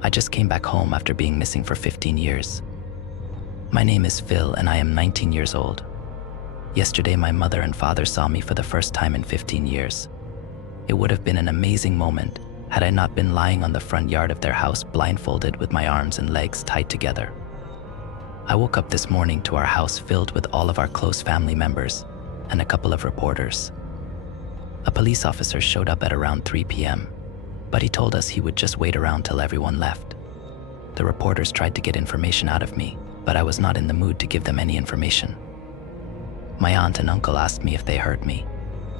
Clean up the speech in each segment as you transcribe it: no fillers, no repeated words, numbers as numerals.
I just came back home after being missing for 15 years. My name is Phil and I am 19 years old. Yesterday, my mother and father saw me for the first time in 15 years. It would have been an amazing moment had I not been lying on the front yard of their house blindfolded with my arms and legs tied together. I woke up this morning to our house filled with all of our close family members and a couple of reporters. A police officer showed up at around 3 p.m., but he told us he would just wait around till everyone left. The reporters tried to get information out of me, but I was not in the mood to give them any information. My aunt and uncle asked me if they heard me,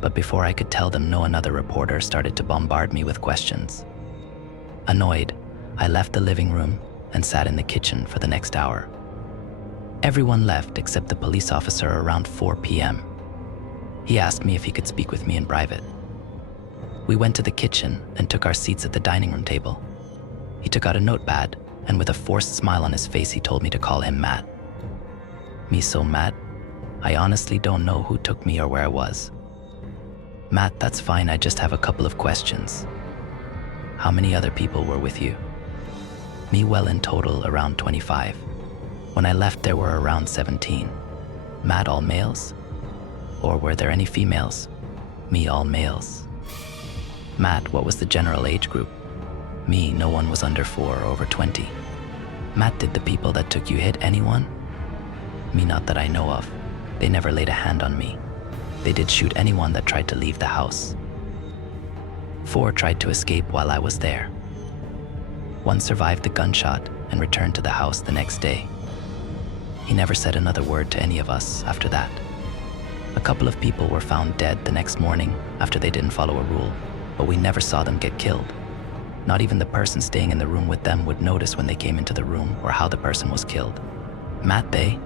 but before I could tell them no, another reporter started to bombard me with questions. Annoyed, I left the living room and sat in the kitchen for the next hour. Everyone left except the police officer around 4 p.m. He asked me if he could speak with me in private. We went to the kitchen and took our seats at the dining room table. He took out a notepad, and with a forced smile on his face, he told me to call him Matt. Me so Matt? I honestly don't know who took me or where I was. Matt, that's fine, I just have a couple of questions. How many other people were with you? Me, well, in total around 25. When I left, there were around 17. Matt, all males? Or were there any females? Me, all males. Matt, what was the general age group? Me, no one was under 4 or over 20. Matt, did the people that took you hit anyone? Me, not that I know of. They never laid a hand on me. They did shoot anyone that tried to leave the house. 4 tried to escape while I was there. 1 survived the gunshot and returned to the house the next day. He never said another word to any of us after that. A couple of people were found dead the next morning after they didn't follow a rule, but we never saw them get killed. Not even the person staying in the room with them would notice when they came into the room or how the person was killed. Matt, they?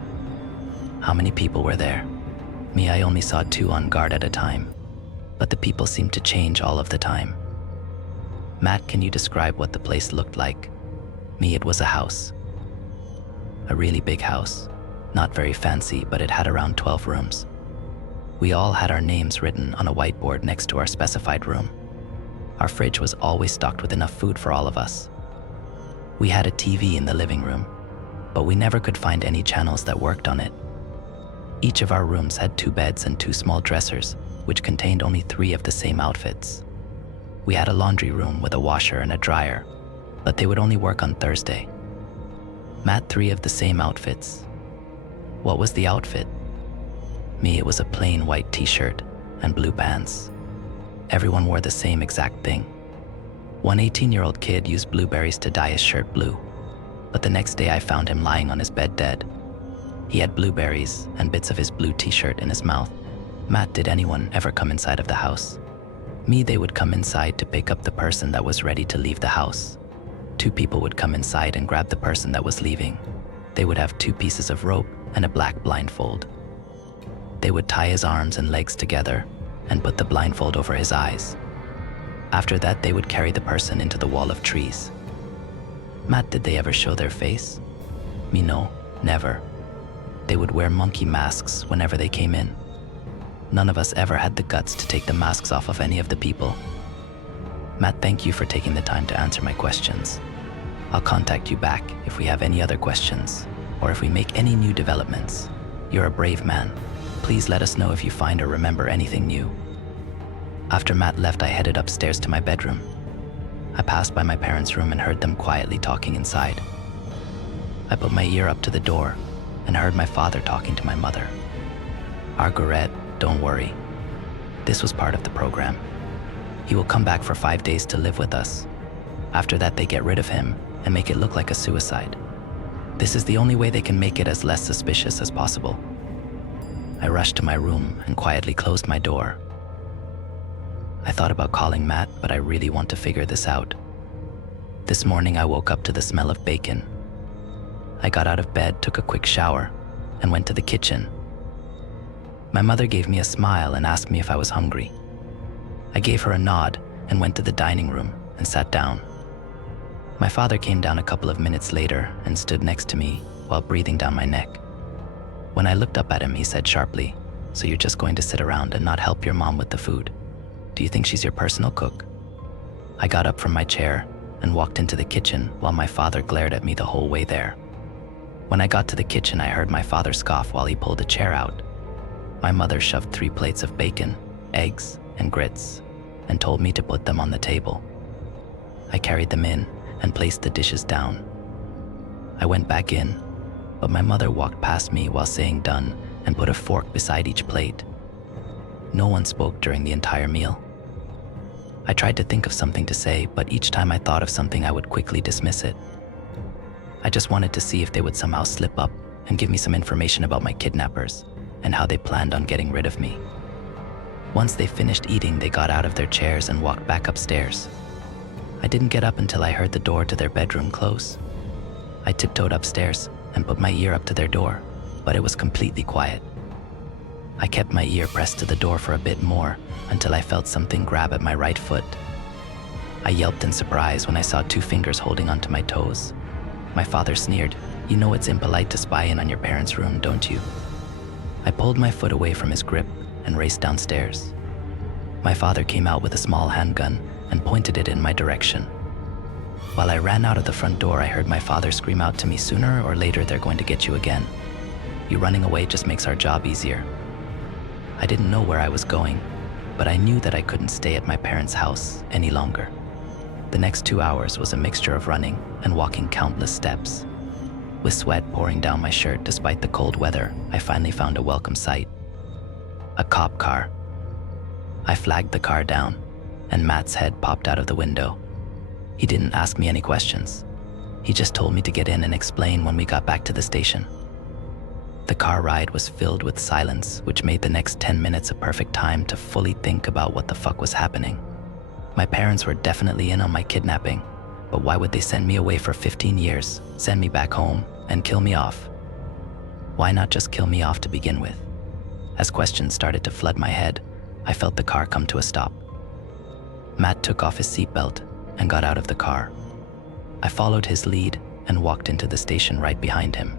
How many people were there? Me, I only saw 2 on guard at a time, but the people seemed to change all of the time. Matt, can you describe what the place looked like? Me, it was a house. A really big house. Not very fancy, but it had around 12 rooms. We all had our names written on a whiteboard next to our specified room. Our fridge was always stocked with enough food for all of us. We had a TV in the living room, but we never could find any channels that worked on it. Each of our rooms had 2 beds and 2 small dressers, which contained only 3 of the same outfits. We had a laundry room with a washer and a dryer, but they would only work on Thursday. Matt, 3 of the same outfits. What was the outfit? Me, it was a plain white t-shirt and blue pants. Everyone wore the same exact thing. One 18-year-old kid used blueberries to dye his shirt blue, but the next day I found him lying on his bed dead. He had blueberries and bits of his blue t-shirt in his mouth. Matt, did anyone ever come inside of the house? Me, they would come inside to pick up the person that was ready to leave the house. 2 people would come inside and grab the person that was leaving. They would have 2 pieces of rope and a black blindfold. They would tie his arms and legs together and put the blindfold over his eyes. After that, they would carry the person into the wall of trees. Matt, did they ever show their face? Me, no, never. They would wear monkey masks whenever they came in. None of us ever had the guts to take the masks off of any of the people. Matt, thank you for taking the time to answer my questions. I'll contact you back if we have any other questions or if we make any new developments. You're a brave man. Please let us know if you find or remember anything new. After Matt left, I headed upstairs to my bedroom. I passed by my parents' room and heard them quietly talking inside. I put my ear up to the door and heard my father talking to my mother. Margaret, don't worry. This was part of the program. He will come back for 5 days to live with us. After that, they get rid of him and make it look like a suicide. This is the only way they can make it as less suspicious as possible. I rushed to my room and quietly closed my door. I thought about calling Matt, but I really want to figure this out. This morning, I woke up to the smell of bacon. I got out of bed, took a quick shower, and went to the kitchen. My mother gave me a smile and asked me if I was hungry. I gave her a nod and went to the dining room and sat down. My father came down a couple of minutes later and stood next to me while breathing down my neck. When I looked up at him, he said sharply, "So you're just going to sit around and not help your mom with the food? Do you think she's your personal cook?" I got up from my chair and walked into the kitchen while my father glared at me the whole way there. When I got to the kitchen, I heard my father scoff while he pulled a chair out. My mother shoved 3 plates of bacon, eggs, and grits and told me to put them on the table. I carried them in and placed the dishes down. I went back in, but my mother walked past me while saying done and put a fork beside each plate. No one spoke during the entire meal. I tried to think of something to say, but each time I thought of something, I would quickly dismiss it. I just wanted to see if they would somehow slip up and give me some information about my kidnappers and how they planned on getting rid of me. Once they finished eating, they got out of their chairs and walked back upstairs. I didn't get up until I heard the door to their bedroom close. I tiptoed upstairs and put my ear up to their door, but it was completely quiet. I kept my ear pressed to the door for a bit more until I felt something grab at my right foot. I yelped in surprise when I saw 2 fingers holding onto my toes. My father sneered, "You know it's impolite to spy in on your parents' room, don't you?" I pulled my foot away from his grip and raced downstairs. My father came out with a small handgun and pointed it in my direction. While I ran out of the front door, I heard my father scream out to me, "Sooner or later, they're going to get you again. You running away just makes our job easier." I didn't know where I was going, but I knew that I couldn't stay at my parents' house any longer. The next 2 hours was a mixture of running and walking countless steps. With sweat pouring down my shirt despite the cold weather, I finally found a welcome sight. A cop car. I flagged the car down, and Matt's head popped out of the window. He didn't ask me any questions. He just told me to get in and explain when we got back to the station. The car ride was filled with silence, which made the next 10 minutes a perfect time to fully think about what the fuck was happening. My parents were definitely in on my kidnapping, but why would they send me away for 15 years, send me back home, and kill me off? Why not just kill me off to begin with? As questions started to flood my head, I felt the car come to a stop. Matt took off his seatbelt and got out of the car. I followed his lead and walked into the station right behind him.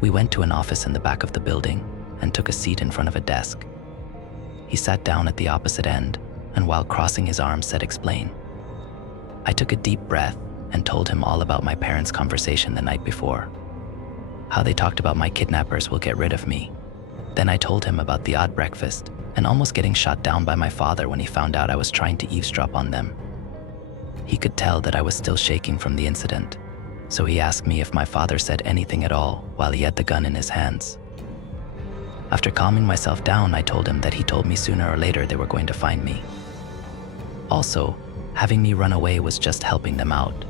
We went to an office in the back of the building and took a seat in front of a desk. He sat down at the opposite end and while crossing his arms said, "Explain." I took a deep breath and told him all about my parents' conversation the night before. How they talked about my kidnappers will get rid of me. Then I told him about the odd breakfast and almost getting shot down by my father when he found out I was trying to eavesdrop on them. He could tell that I was still shaking from the incident, so he asked me if my father said anything at all while he had the gun in his hands. After calming myself down, I told him that he told me sooner or later they were going to find me. Also, having me run away was just helping them out.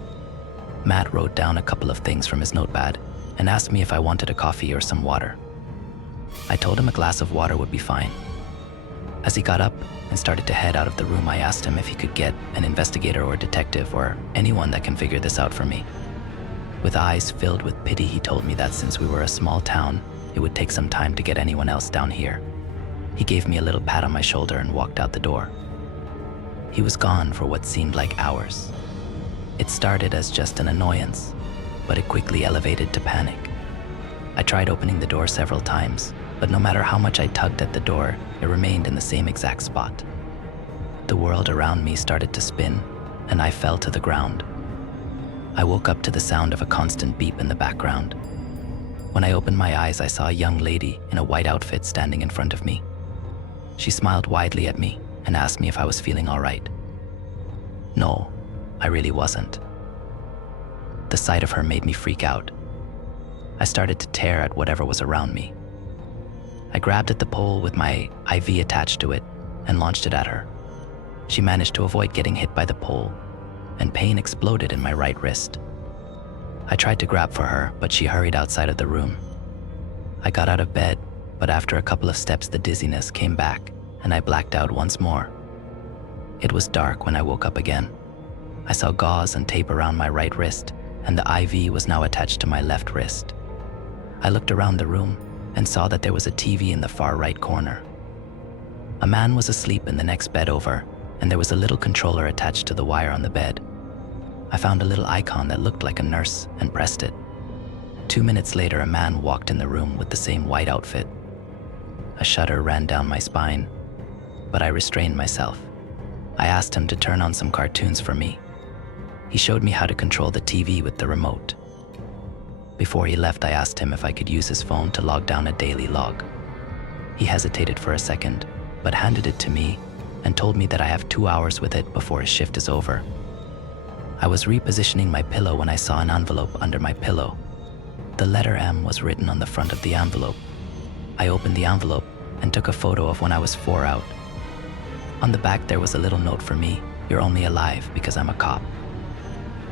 Matt wrote down a couple of things from his notepad and asked me if I wanted a coffee or some water. I told him a glass of water would be fine. As he got up and started to head out of the room, I asked him if he could get an investigator or detective or anyone that can figure this out for me. With eyes filled with pity, he told me that since we were a small town, it would take some time to get anyone else down here. He gave me a little pat on my shoulder and walked out the door. He was gone for what seemed like hours. It started as just an annoyance, but it quickly elevated to panic. I tried opening the door several times, but no matter how much I tugged at the door, it remained in the same exact spot. The world around me started to spin, and I fell to the ground. I woke up to the sound of a constant beep in the background. When I opened my eyes, I saw a young lady in a white outfit standing in front of me. She smiled widely at me and asked me if I was feeling all right. No, I really wasn't. The sight of her made me freak out. I started to tear at whatever was around me. I grabbed at the pole with my IV attached to it and launched it at her. She managed to avoid getting hit by the pole, and pain exploded in my right wrist. I tried to grab for her, but she hurried outside of the room. I got out of bed, but after a couple of steps, the dizziness came back, and I blacked out once more. It was dark when I woke up again. I saw gauze and tape around my right wrist, and the IV was now attached to my left wrist. I looked around the room and saw that there was a TV in the far right corner. A man was asleep in the next bed over, and there was a little controller attached to the wire on the bed. I found a little icon that looked like a nurse and pressed it. 2 minutes later, a man walked in the room with the same white outfit. A shudder ran down my spine, but I restrained myself. I asked him to turn on some cartoons for me. He showed me how to control the TV with the remote. Before he left, I asked him if I could use his phone to log down a daily log. He hesitated for a second, but handed it to me and told me that I have 2 hours with it before his shift is over. I was repositioning my pillow when I saw an envelope under my pillow. The letter M was written on the front of the envelope. I opened the envelope and took a photo of when I was 4 out. On the back there was a little note for me: "You're only alive because I'm a cop.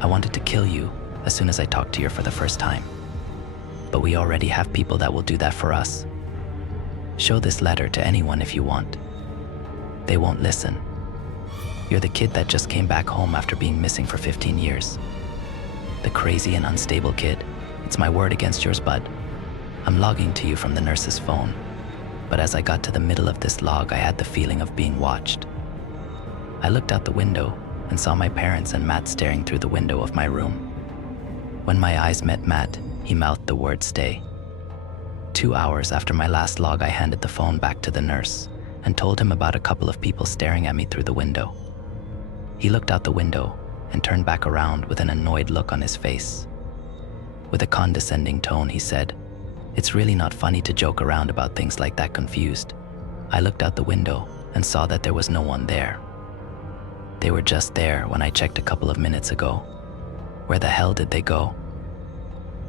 I wanted to kill you as soon as I talked to you for the first time. But we already have people that will do that for us. Show this letter to anyone if you want. They won't listen. You're the kid that just came back home after being missing for 15 years. The crazy and unstable kid. It's my word against yours, bud. I'm logging to you from the nurse's phone. But as I got to the middle of this log, I had the feeling of being watched. I looked out the window and saw my parents and Matt staring through the window of my room. When my eyes met Matt, he mouthed the word stay. 2 hours after my last log, I handed the phone back to the nurse and told him about a couple of people staring at me through the window. He looked out the window and turned back around with an annoyed look on his face. With a condescending tone, he said, "It's really not funny to joke around about things like that, confused." I looked out the window and saw that there was no one there. They were just there when I checked a couple of minutes ago. Where the hell did they go?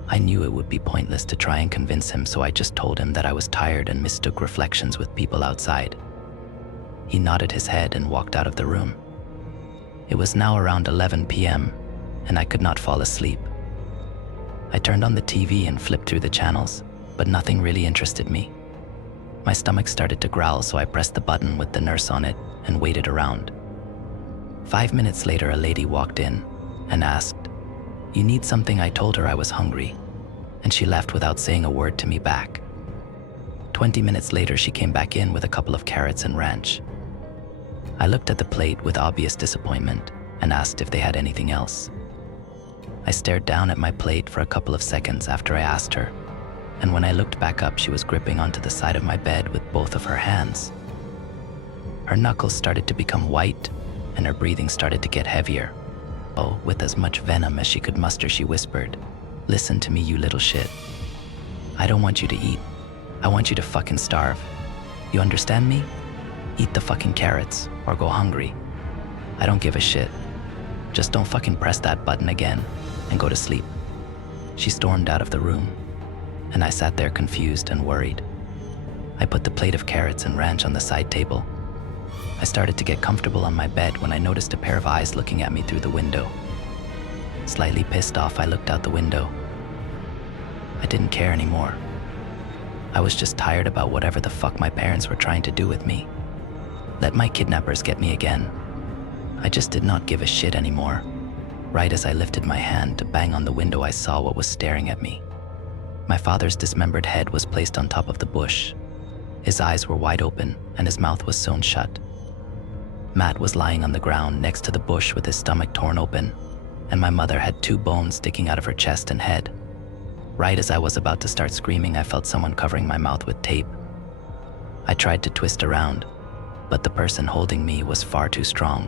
I knew it would be pointless to try and convince him, so I just told him that I was tired and mistook reflections with people outside. He nodded his head and walked out of the room. It was now around 11 p.m. and I could not fall asleep. I turned on the TV and flipped through the channels, but nothing really interested me. My stomach started to growl, so I pressed the button with the nurse on it and waited around. 5 minutes later, a lady walked in and asked, "You need something?" I told her I was hungry, and she left without saying a word to me back. 20 minutes later, she came back in with a couple of carrots and ranch. I looked at the plate with obvious disappointment and asked if they had anything else. I stared down at my plate for a couple of seconds after I asked her, and when I looked back up, she was gripping onto the side of my bed with both of her hands. Her knuckles started to become white, and her breathing started to get heavier. Oh, with as much venom as she could muster, she whispered, "Listen to me, you little shit. I don't want you to eat. I want you to fucking starve. You understand me? Eat the fucking carrots or go hungry. I don't give a shit. Just don't fucking press that button again and go to sleep." She stormed out of the room, and I sat there confused and worried. I put the plate of carrots and ranch on the side table. I started to get comfortable on my bed when I noticed a pair of eyes looking at me through the window. Slightly pissed off, I looked out the window. I didn't care anymore. I was just tired about whatever the fuck my parents were trying to do with me. Let my kidnappers get me again. I just did not give a shit anymore. Right as I lifted my hand to bang on the window, I saw what was staring at me. My father's dismembered head was placed on top of the bush. His eyes were wide open and his mouth was sewn shut. Matt was lying on the ground next to the bush with his stomach torn open, and my mother had 2 bones sticking out of her chest and head. Right as I was about to start screaming, I felt someone covering my mouth with tape. I tried to twist around, but the person holding me was far too strong.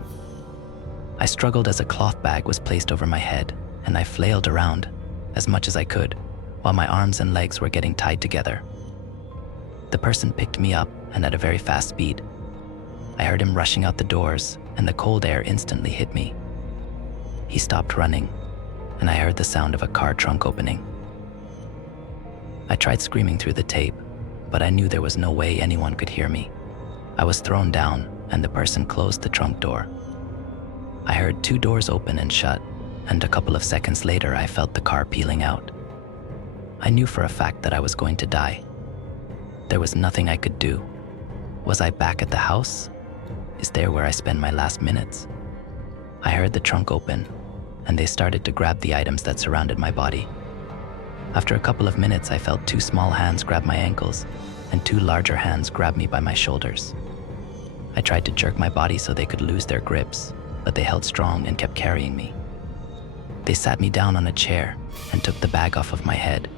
I struggled as a cloth bag was placed over my head, and I flailed around as much as I could, while my arms and legs were getting tied together. The person picked me up, and at a very fast speed. I heard him rushing out the doors, and the cold air instantly hit me. He stopped running, and I heard the sound of a car trunk opening. I tried screaming through the tape, but I knew there was no way anyone could hear me. I was thrown down, and the person closed the trunk door. I heard 2 doors open and shut, and a couple of seconds later, I felt the car peeling out. I knew for a fact that I was going to die. There was nothing I could do. Was I back at the house? Is there where I spend my last minutes? I heard the trunk open, and they started to grab the items that surrounded my body. After a couple of minutes, I felt 2 small hands grab my ankles, and 2 larger hands grab me by my shoulders. I tried to jerk my body so they could lose their grips, but they held strong and kept carrying me. They sat me down on a chair and took the bag off of my head.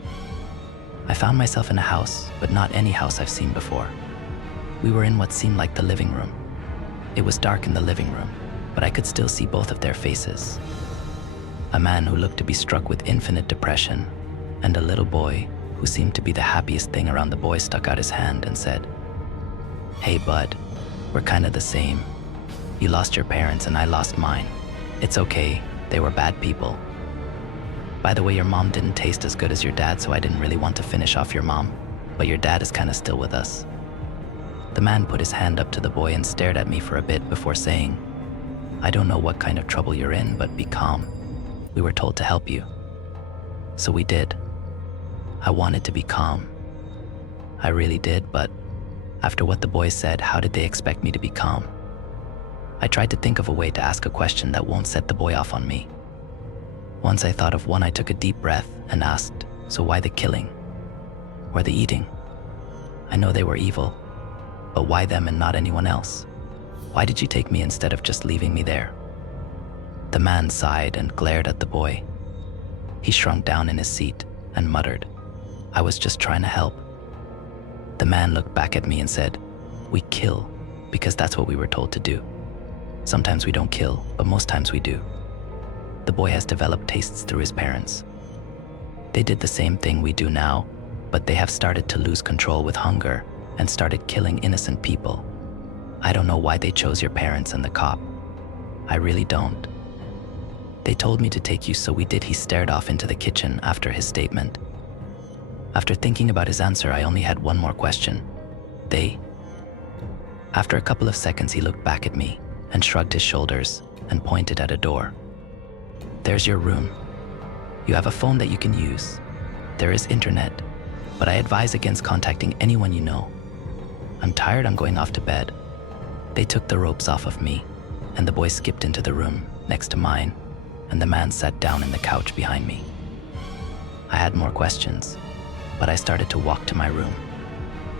I found myself in a house, but not any house I've seen before. We were in what seemed like the living room. It was dark in the living room, but I could still see both of their faces. A man who looked to be struck with infinite depression, and a little boy who seemed to be the happiest thing around the boy stuck out his hand and said, "Hey bud, we're kinda the same. You lost your parents and I lost mine. It's okay, they were bad people. By the way, your mom didn't taste as good as your dad, so I didn't really want to finish off your mom, but your dad is kinda still with us." The man put his hand up to the boy and stared at me for a bit before saying, "I don't know what kind of trouble you're in, but be calm. We were told to help you." So we did. I wanted to be calm. I really did, but after what the boy said, how did they expect me to be calm? I tried to think of a way to ask a question that won't set the boy off on me. Once I thought of one, I took a deep breath and asked, "So why the killing? Or the eating? I know they were evil, but why them and not anyone else? Why did you take me instead of just leaving me there?" The man sighed and glared at the boy. He shrunk down in his seat and muttered, "I was just trying to help." The man looked back at me and said, "We kill because that's what we were told to do. Sometimes we don't kill, but most times we do." The boy has developed tastes through his parents. They did the same thing we do now, but they have started to lose control with hunger and started killing innocent people. I don't know why they chose your parents and the cop. I really don't. They told me to take you, so we did. He stared off into the kitchen after his statement. After thinking about his answer, I only had one more question. They? After a couple of seconds, he looked back at me and shrugged his shoulders and pointed at a door. "There's your room. You have a phone that you can use. There is internet, but I advise against contacting anyone you know. I'm tired, I'm going off to bed." They took the ropes off of me, and the boy skipped into the room next to mine, and the man sat down in the couch behind me. I had more questions, but I started to walk to my room.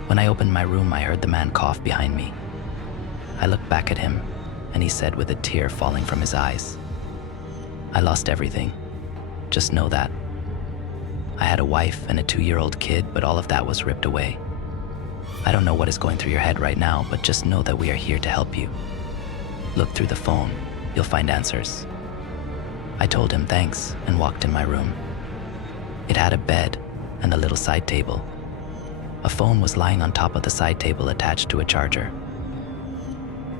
When I opened my room, I heard the man cough behind me. I looked back at him, and he said with a tear falling from his eyes, "I lost everything. Just know that. I had a wife and a 2-year-old kid, but all of that was ripped away. I don't know what is going through your head right now, but just know that we are here to help you. Look through the phone. You'll find answers." I told him thanks and walked in my room. It had a bed and a little side table. A phone was lying on top of the side table attached to a charger.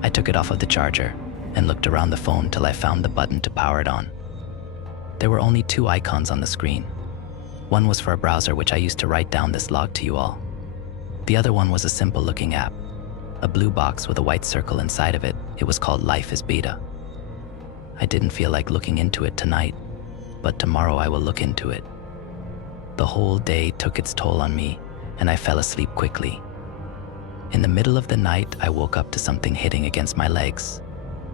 I took it off of the charger and looked around the phone till I found the button to power it on. There were only 2 icons on the screen. One was for a browser, which I used to write down this log to you all. The other one was a simple looking app, a blue box with a white circle inside of it. It was called Life is Beta. I didn't feel like looking into it tonight, but tomorrow I will look into it. The whole day took its toll on me, and I fell asleep quickly. In the middle of the night, I woke up to something hitting against my legs.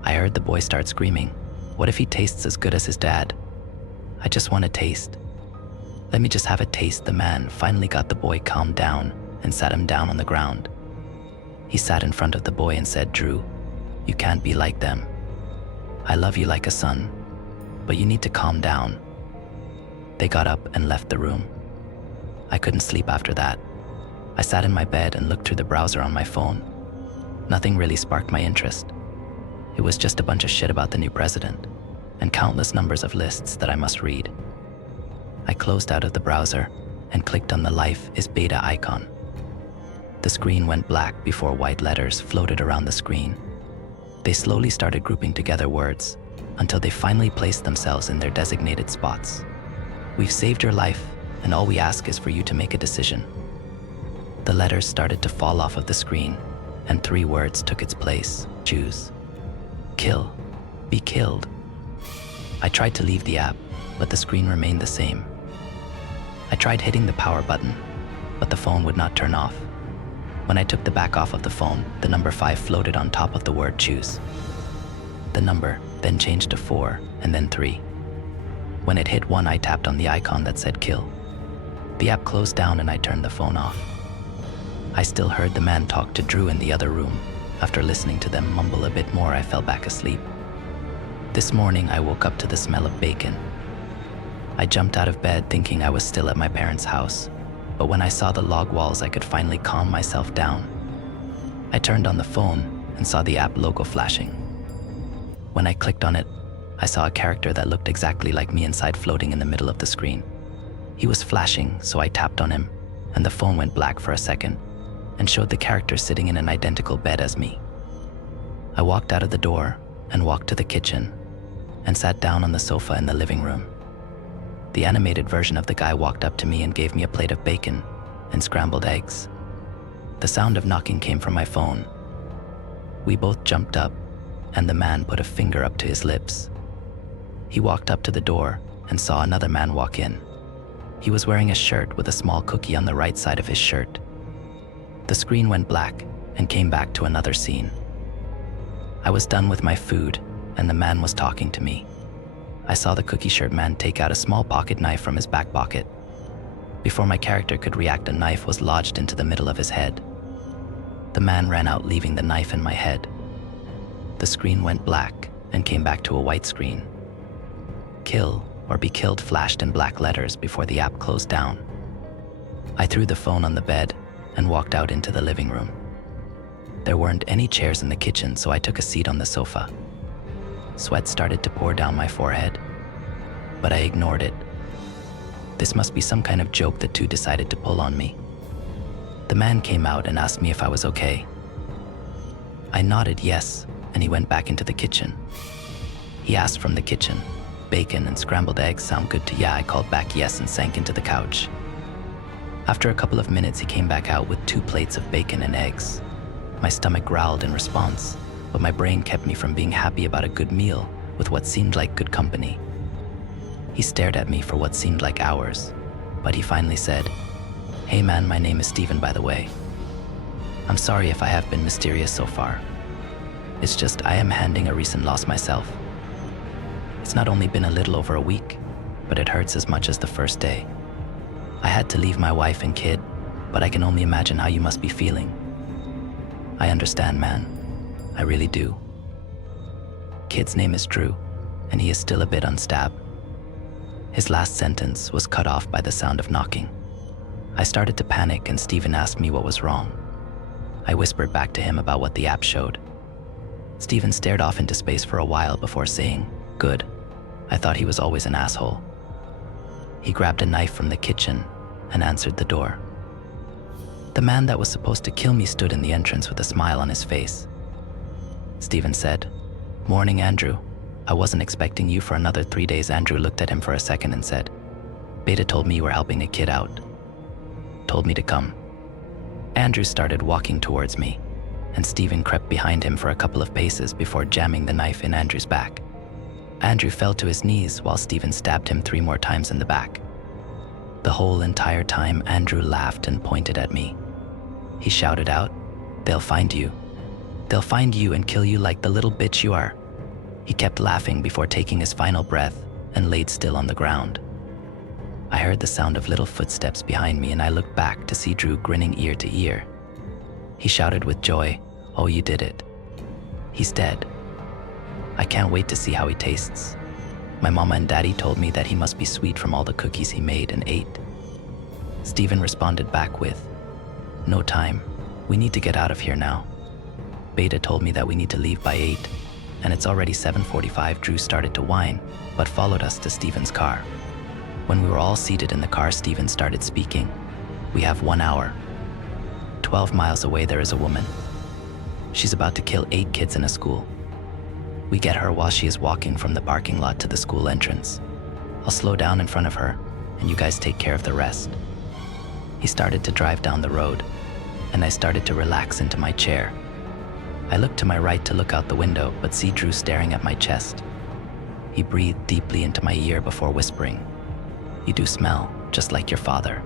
I heard the boy start screaming, "What if he tastes as good as his dad? I just want a taste. Let me just have a taste." The man finally got the boy calmed down and sat him down on the ground. He sat in front of the boy and said, "Drew, you can't be like them. I love you like a son, but you need to calm down." They got up and left the room. I couldn't sleep after that. I sat in my bed and looked through the browser on my phone. Nothing really sparked my interest. It was just a bunch of shit about the new president and countless numbers of lists that I must read. I closed out of the browser and clicked on the Life is Beta icon. The screen went black before white letters floated around the screen. They slowly started grouping together words until they finally placed themselves in their designated spots. "We've saved your life, and all we ask is for you to make a decision." The letters started to fall off of the screen, and 3 words took its place. Choose. Kill. Be killed. I tried to leave the app, but the screen remained the same. I tried hitting the power button, but the phone would not turn off. When I took the back off of the phone, the number 5 floated on top of the word choose. The number then changed to 4 and then 3. When it hit 1, I tapped on the icon that said kill. The app closed down and I turned the phone off. I still heard the man talk to Drew in the other room. After listening to them mumble a bit more, I fell back asleep. This morning, I woke up to the smell of bacon. I jumped out of bed thinking I was still at my parents' house, but when I saw the log walls, I could finally calm myself down. I turned on the phone and saw the app logo flashing. When I clicked on it, I saw a character that looked exactly like me inside floating in the middle of the screen. He was flashing, so I tapped on him, and the phone went black for a second and showed the character sitting in an identical bed as me. I walked out of the door and walked to the kitchen and sat down on the sofa in the living room. The animated version of the guy walked up to me and gave me a plate of bacon and scrambled eggs. The sound of knocking came from my phone. We both jumped up, and the man put a finger up to his lips. He walked up to the door and saw another man walk in. He was wearing a shirt with a small cookie on the right side of his shirt. The screen went black and came back to another scene. I was done with my food, and the man was talking to me. I saw the cookie shirt man take out a small pocket knife from his back pocket. Before my character could react, a knife was lodged into the middle of his head. The man ran out, leaving the knife in my head. The screen went black and came back to a white screen. Kill or be killed flashed in black letters before the app closed down. I threw the phone on the bed and walked out into the living room. There weren't any chairs in the kitchen, so I took a seat on the sofa. Sweat started to pour down my forehead, but I ignored it. This must be some kind of joke that two decided to pull on me. The man came out and asked me if I was okay. I nodded yes, and he went back into the kitchen. He asked from the kitchen, "Bacon and scrambled eggs sound good to ya?" I called back yes and sank into the couch. After a couple of minutes, he came back out with 2 plates of bacon and eggs. My stomach growled in response, but my brain kept me from being happy about a good meal with what seemed like good company. He stared at me for what seemed like hours, but he finally said, "Hey man, my name is Steven, by the way. I'm sorry if I have been mysterious so far. It's just I am handling a recent loss myself. It's not only been a little over a week, but it hurts as much as the first day. I had to leave my wife and kid, but I can only imagine how you must be feeling. I understand, man. I really do. Kid's name is Drew, and he is still a bit unstabbed." His last sentence was cut off by the sound of knocking. I started to panic, and Steven asked me what was wrong. I whispered back to him about what the app showed. Steven stared off into space for a while before saying, "Good. I thought he was always an asshole." He grabbed a knife from the kitchen and answered the door. The man that was supposed to kill me stood in the entrance with a smile on his face. Steven said, "Morning, Andrew. I wasn't expecting you for another 3 days." Andrew looked at him for a second and said, "Beta told me you were helping a kid out. Told me to come." Andrew started walking towards me, and Steven crept behind him for a couple of paces before jamming the knife in Andrew's back. Andrew fell to his knees while Steven stabbed him 3 more times in the back. The whole entire time, Andrew laughed and pointed at me. He shouted out, "They'll find you. They'll find you and kill you like the little bitch you are." He kept laughing before taking his final breath and laid still on the ground. I heard the sound of little footsteps behind me, and I looked back to see Drew grinning ear to ear. He shouted with joy, "Oh, you did it. He's dead. I can't wait to see how he tastes. My mama and daddy told me that he must be sweet from all the cookies he made and ate." Steven responded back with, "No time. We need to get out of here now. Beta told me that we need to leave by 8, and it's already 7:45. Drew started to whine, but followed us to Steven's car. When we were all seated in the car, Steven started speaking. "We have 1 hour. 12 miles away there is a woman. She's about to kill 8 kids in a school. We get her while she is walking from the parking lot to the school entrance. I'll slow down in front of her, and you guys take care of the rest." He started to drive down the road, and I started to relax into my chair. I looked to my right to look out the window, but see Drew staring at my chest. He breathed deeply into my ear before whispering, "You do smell just like your father.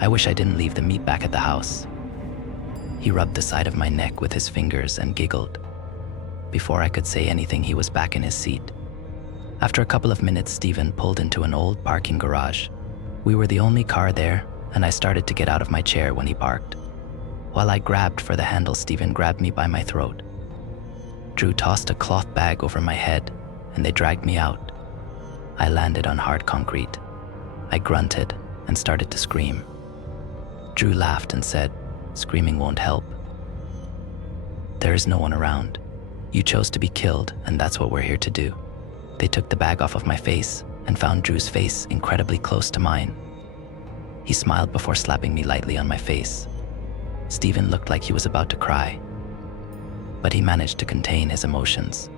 I wish I didn't leave the meat back at the house." He rubbed the side of my neck with his fingers and giggled. Before I could say anything, he was back in his seat. After a couple of minutes, Steven pulled into an old parking garage. We were the only car there, and I started to get out of my chair when he parked. While I grabbed for the handle, Steven grabbed me by my throat. Drew tossed a cloth bag over my head, and they dragged me out. I landed on hard concrete. I grunted and started to scream. Drew laughed and said, "Screaming won't help. There is no one around. You chose to be killed, and that's what we're here to do." They took the bag off of my face and found Drew's face incredibly close to mine. He smiled before slapping me lightly on my face. Steven looked like he was about to cry, but he managed to contain his emotions.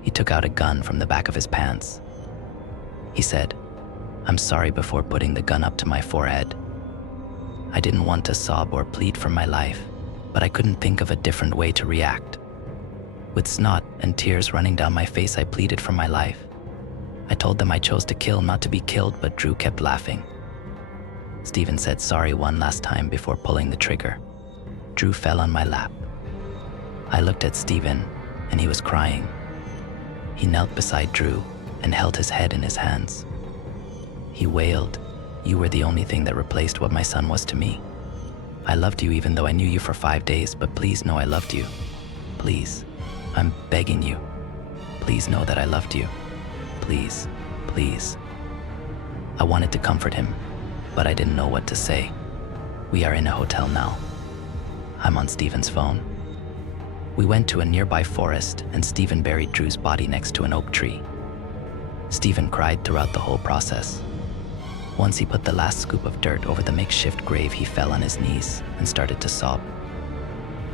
He took out a gun from the back of his pants. He said, "I'm sorry," before putting the gun up to my forehead. I didn't want to sob or plead for my life, but I couldn't think of a different way to react. With snot and tears running down my face, I pleaded for my life. I told them I chose to kill, not to be killed, but Drew kept laughing. Steven said sorry one last time before pulling the trigger. Drew fell on my lap. I looked at Steven, and he was crying. He knelt beside Drew and held his head in his hands. He wailed, "You were the only thing that replaced what my son was to me. I loved you even though I knew you for 5 days, but please know I loved you. Please, I'm begging you. Please know that I loved you. Please, please." I wanted to comfort him, but I didn't know what to say. We are in a hotel now. I'm on Steven's phone. We went to a nearby forest and Steven buried Drew's body next to an oak tree. Steven cried throughout the whole process. Once he put the last scoop of dirt over the makeshift grave, he fell on his knees and started to sob.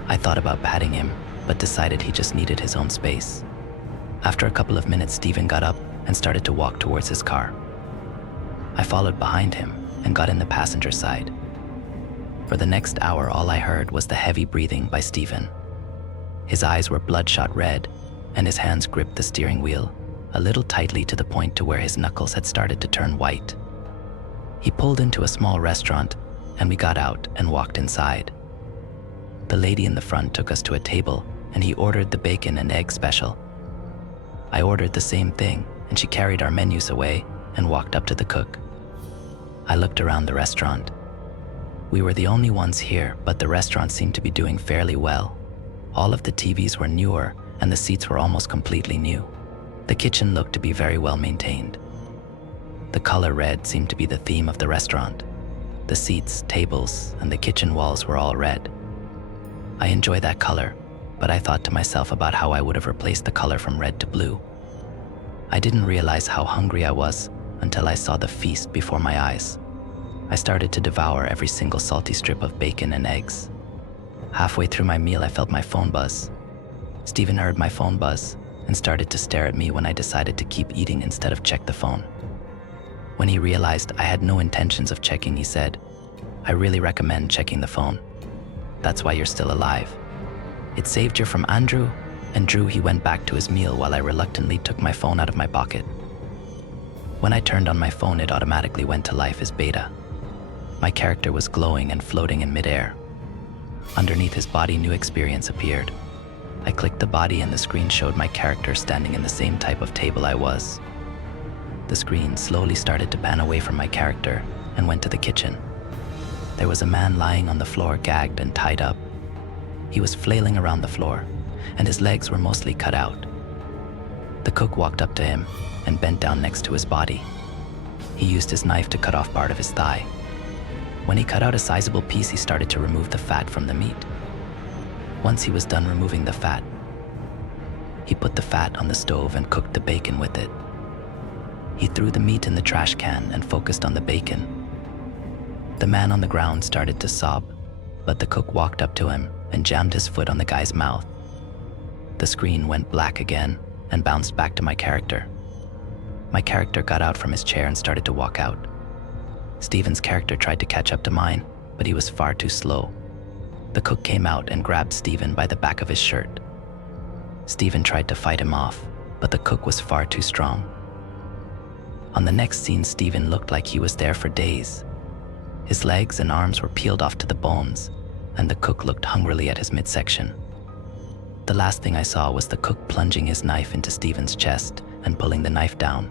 I thought about patting him, but decided he just needed his own space. After a couple of minutes, Steven got up and started to walk towards his car. I followed behind him and got in the passenger side. For the next hour, all I heard was the heavy breathing by Steven. His eyes were bloodshot red, and his hands gripped the steering wheel, a little tightly to the point to where his knuckles had started to turn white. He pulled into a small restaurant, and we got out and walked inside. The lady in the front took us to a table, and he ordered the bacon and egg special. I ordered the same thing, and she carried our menus away and walked up to the cook. I looked around the restaurant. We were the only ones here, but the restaurant seemed to be doing fairly well. All of the TVs were newer, and the seats were almost completely new. The kitchen looked to be very well maintained. The color red seemed to be the theme of the restaurant. The seats, tables, and the kitchen walls were all red. I enjoy that color, but I thought to myself about how I would have replaced the color from red to blue. I didn't realize how hungry I was until I saw the feast before my eyes. I started to devour every single salty strip of bacon and eggs. Halfway through my meal, I felt my phone buzz. Steven heard my phone buzz and started to stare at me when I decided to keep eating instead of check the phone. When he realized I had no intentions of checking, he said, "I really recommend checking the phone. That's why you're still alive. It saved you from Andrew." And Drew, he went back to his meal while I reluctantly took my phone out of my pocket. When I turned on my phone, it automatically went to life as beta. My character was glowing and floating in midair. Underneath his body, new experience appeared. I clicked the body and the screen showed my character standing in the same type of table I was. The screen slowly started to pan away from my character and went to the kitchen. There was a man lying on the floor, gagged and tied up. He was flailing around the floor, and his legs were mostly cut out. The cook walked up to him and bent down next to his body. He used his knife to cut off part of his thigh. When he cut out a sizable piece, he started to remove the fat from the meat. Once he was done removing the fat, he put the fat on the stove and cooked the bacon with it. He threw the meat in the trash can and focused on the bacon. The man on the ground started to sob, but the cook walked up to him and jammed his foot on the guy's mouth. The screen went black again and bounced back to my character. My character got out from his chair and started to walk out. Steven's character tried to catch up to mine, but he was far too slow. The cook came out and grabbed Steven by the back of his shirt. Steven tried to fight him off, but the cook was far too strong. On the next scene, Steven looked like he was there for days. His legs and arms were peeled off to the bones, and the cook looked hungrily at his midsection. The last thing I saw was the cook plunging his knife into Steven's chest and pulling the knife down.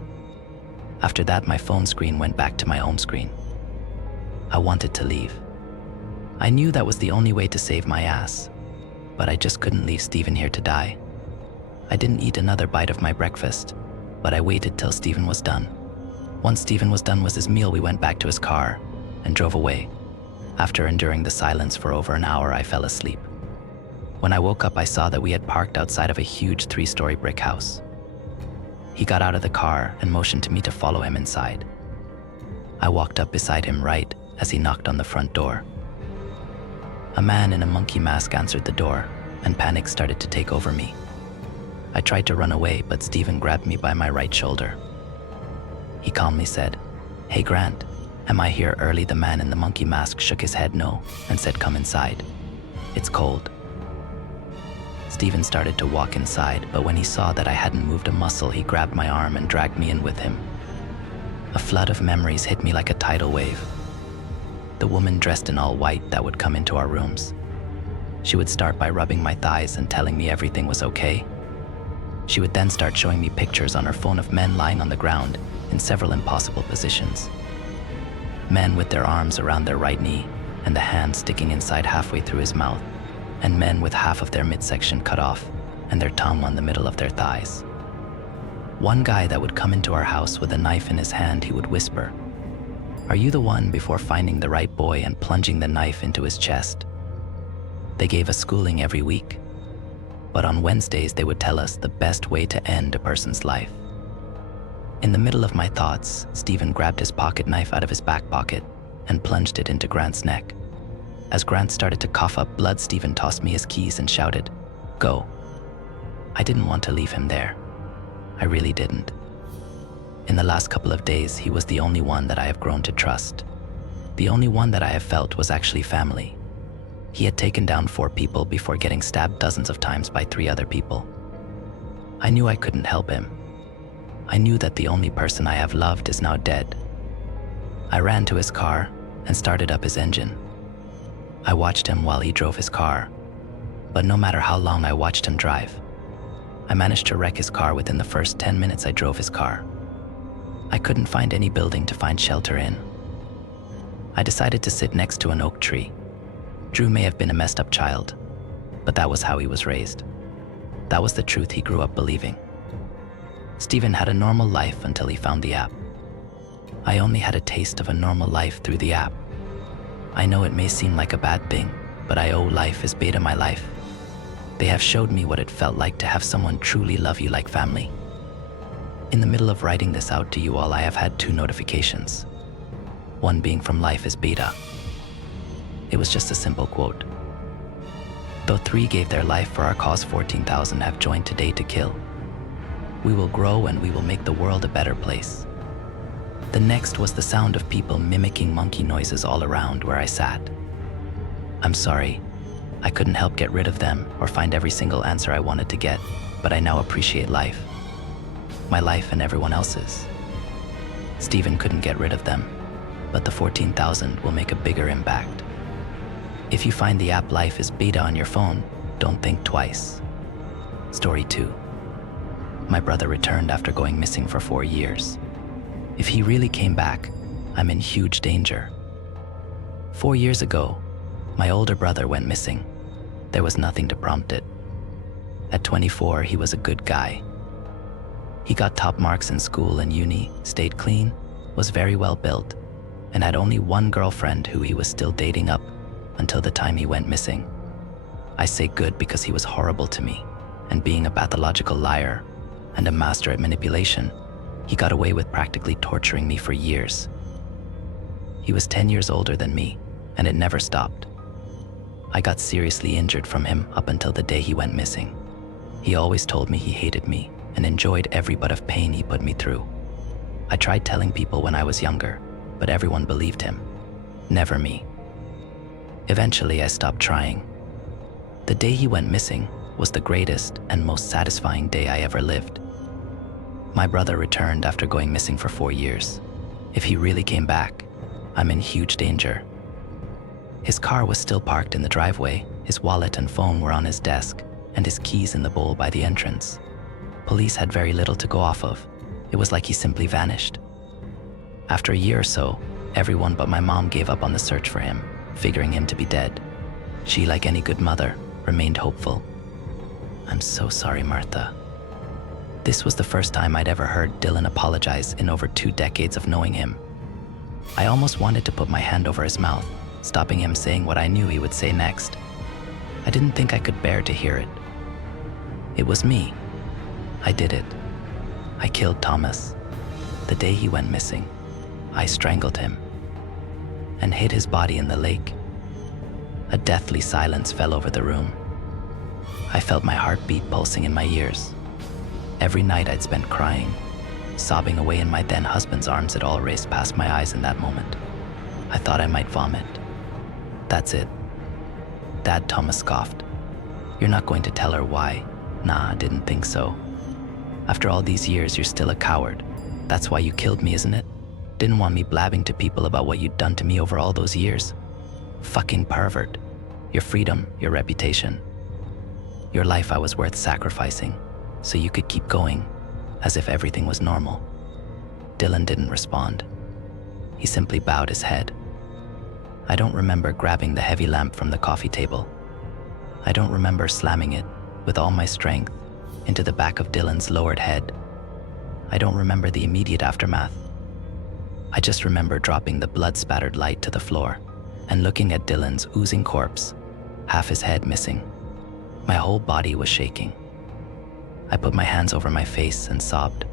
After that, my phone screen went back to my home screen. I wanted to leave. I knew that was the only way to save my ass, but I just couldn't leave Steven here to die. I didn't eat another bite of my breakfast, but I waited till Steven was done. Once Steven was done with his meal, we went back to his car and drove away. After enduring the silence for over an hour, I fell asleep. When I woke up, I saw that we had parked outside of a huge 3-story brick house. He got out of the car and motioned to me to follow him inside. I walked up beside him right as he knocked on the front door. A man in a monkey mask answered the door, and panic started to take over me. I tried to run away, but Stephen grabbed me by my right shoulder. He calmly said, "Hey Grant, am I here early?" The man in the monkey mask shook his head no and said, "Come inside. It's cold." Stephen started to walk inside, but when he saw that I hadn't moved a muscle, he grabbed my arm and dragged me in with him. A flood of memories hit me like a tidal wave. The woman dressed in all white that would come into our rooms. She would start by rubbing my thighs and telling me everything was okay. She would then start showing me pictures on her phone of men lying on the ground in several impossible positions. Men with their arms around their right knee and the hand sticking inside halfway through his mouth, and men with half of their midsection cut off and their tongue on the middle of their thighs. One guy that would come into our house with a knife in his hand, he would whisper, "Are you the one?" before finding the right boy and plunging the knife into his chest. They gave us schooling every week, but on Wednesdays they would tell us the best way to end a person's life. In the middle of my thoughts, Stephen grabbed his pocket knife out of his back pocket and plunged it into Grant's neck. As Grant started to cough up blood, Stephen tossed me his keys and shouted, "Go." I didn't want to leave him there. I really didn't. In the last couple of days, he was the only one that I have grown to trust. The only one that I have felt was actually family. He had taken down 4 people before getting stabbed dozens of times by 3 other people. I knew I couldn't help him. I knew that the only person I have loved is now dead. I ran to his car and started up his engine. I watched him while he drove his car, but no matter how long I watched him drive, I managed to wreck his car within the first 10 minutes I drove his car. I couldn't find any building to find shelter in. I decided to sit next to an oak tree. Drew may have been a messed up child, but that was how he was raised. That was the truth he grew up believing. Stephen had a normal life until he found the app. I only had a taste of a normal life through the app. I know it may seem like a bad thing, but I owe life as beta my life. They have showed me what it felt like to have someone truly love you like family. In the middle of writing this out to you all, I have had 2 notifications. One being from Life is Beta. It was just a simple quote. Though 3 gave their life for our cause, 14,000 have joined today to kill. We will grow and we will make the world a better place. The next was the sound of people mimicking monkey noises all around where I sat. I'm sorry, I couldn't help get rid of them or find every single answer I wanted to get, but I now appreciate life. My life and everyone else's. Stephen couldn't get rid of them, but the 14,000 will make a bigger impact. If you find the app Life is Beta on your phone, don't think twice. Story 2. My brother returned after going missing for 4 years. If he really came back, I'm in huge danger. 4 years ago, my older brother went missing. There was nothing to prompt it. At 24, he was a good guy. He got top marks in school and uni, stayed clean, was very well built, and had only one girlfriend who he was still dating up until the time he went missing. I say good because he was horrible to me, and being a pathological liar and a master at manipulation, he got away with practically torturing me for years. He was 10 years older than me, and it never stopped. I got seriously injured from him up until the day he went missing. He always told me he hated me and enjoyed every bit of pain he put me through. I tried telling people when I was younger, but everyone believed him. Never me. Eventually, I stopped trying. The day he went missing was the greatest and most satisfying day I ever lived. My brother returned after going missing for 4 years. If he really came back, I'm in huge danger. His car was still parked in the driveway, his wallet and phone were on his desk, and his keys in the bowl by the entrance. Police had very little to go off of. It was like he simply vanished. After a year or so, everyone but my mom gave up on the search for him, figuring him to be dead. She, like any good mother, remained hopeful. I'm so sorry, Martha. This was the first time I'd ever heard Dylan apologize in over 2 decades of knowing him. I almost wanted to put my hand over his mouth, stopping him saying what I knew he would say next. I didn't think I could bear to hear it. It was me. I did it. I killed Thomas. The day he went missing, I strangled him and hid his body in the lake. A deathly silence fell over the room. I felt my heartbeat pulsing in my ears. Every night I'd spent crying, sobbing away in my then husband's arms. It all raced past my eyes in that moment. I thought I might vomit. That's it. Dad, Thomas scoffed. You're not going to tell her why? Nah, I didn't think so. After all these years, you're still a coward. That's why you killed me, isn't it? Didn't want me blabbing to people about what you'd done to me over all those years. Fucking pervert. Your freedom, your reputation. Your life I was worth sacrificing, so you could keep going, as if everything was normal. Dylan didn't respond. He simply bowed his head. I don't remember grabbing the heavy lamp from the coffee table. I don't remember slamming it, with all my strength, into the back of Dylan's lowered head. I don't remember the immediate aftermath. I just remember dropping the blood-spattered light to the floor and looking at Dylan's oozing corpse, half his head missing. My whole body was shaking. I put my hands over my face and sobbed.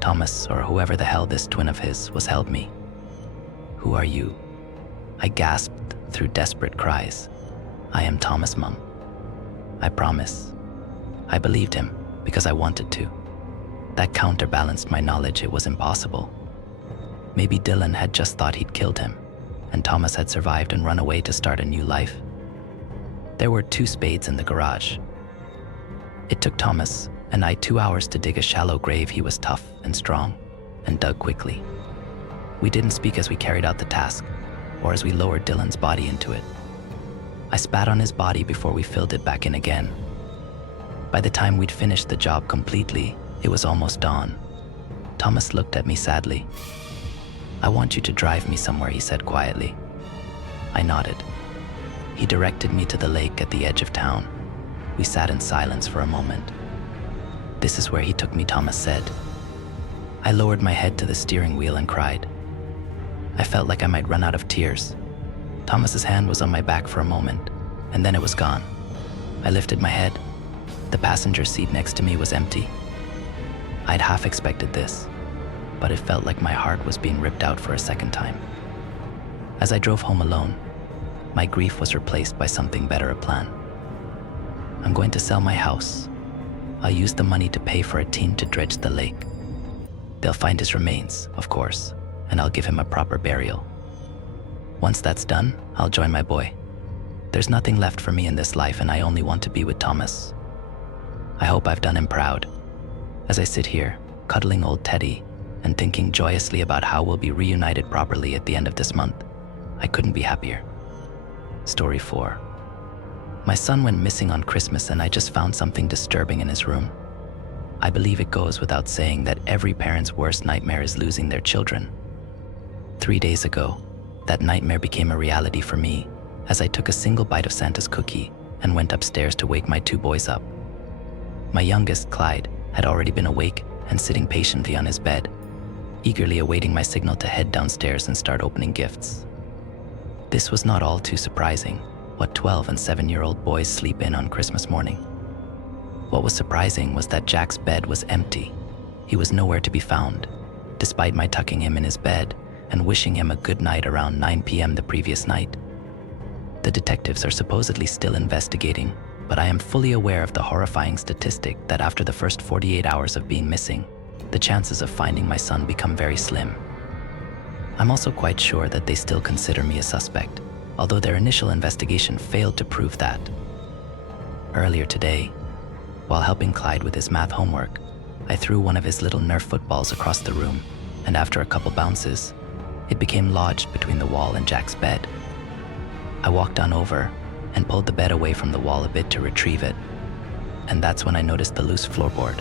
Thomas, or whoever the hell this twin of his was, held me. Who are you? I gasped through desperate cries. I am Thomas, Mum. I promise. I believed him because I wanted to. That counterbalanced my knowledge it was impossible. Maybe Dylan had just thought he'd killed him, and Thomas had survived and run away to start a new life. There were 2 spades in the garage. It took Thomas and I 2 hours to dig a shallow grave. He was tough and strong, and dug quickly. We didn't speak as we carried out the task, or as we lowered Dylan's body into it. I spat on his body before we filled it back in again. By the time we'd finished the job completely, it was almost dawn. Thomas looked at me sadly. I want you to drive me somewhere, he said quietly. I nodded. He directed me to the lake at the edge of town. We sat in silence for a moment. This is where he took me, Thomas said. I lowered my head to the steering wheel and cried. I felt like I might run out of tears. Thomas's hand was on my back for a moment, and then it was gone. I lifted my head. The passenger seat next to me was empty. I'd half expected this, but it felt like my heart was being ripped out for a second time. As I drove home alone, my grief was replaced by something better, a plan. I'm going to sell my house. I'll use the money to pay for a team to dredge the lake. They'll find his remains, of course, and I'll give him a proper burial. Once that's done, I'll join my boy. There's nothing left for me in this life, and I only want to be with Thomas. I hope I've done him proud. As I sit here, cuddling old Teddy, and thinking joyously about how we'll be reunited properly at the end of this month, I couldn't be happier. Story 4. My son went missing on Christmas, and I just found something disturbing in his room. I believe it goes without saying that every parent's worst nightmare is losing their children. 3 days ago, that nightmare became a reality for me as I took a single bite of Santa's cookie and went upstairs to wake my 2 boys up. My youngest, Clyde, had already been awake and sitting patiently on his bed, eagerly awaiting my signal to head downstairs and start opening gifts. This was not all too surprising, what 12 and 7-year-old boys sleep in on Christmas morning. What was surprising was that Jack's bed was empty. He was nowhere to be found, despite my tucking him in his bed and wishing him a good night around 9 p.m. the previous night. The detectives are supposedly still investigating, but I am fully aware of the horrifying statistic that after the first 48 hours of being missing, the chances of finding my son become very slim. I'm also quite sure that they still consider me a suspect, although their initial investigation failed to prove that. Earlier today, while helping Clyde with his math homework, I threw one of his little Nerf footballs across the room, and after a couple bounces, it became lodged between the wall and Jack's bed. I walked on over and pulled the bed away from the wall a bit to retrieve it, and that's when I noticed the loose floorboard.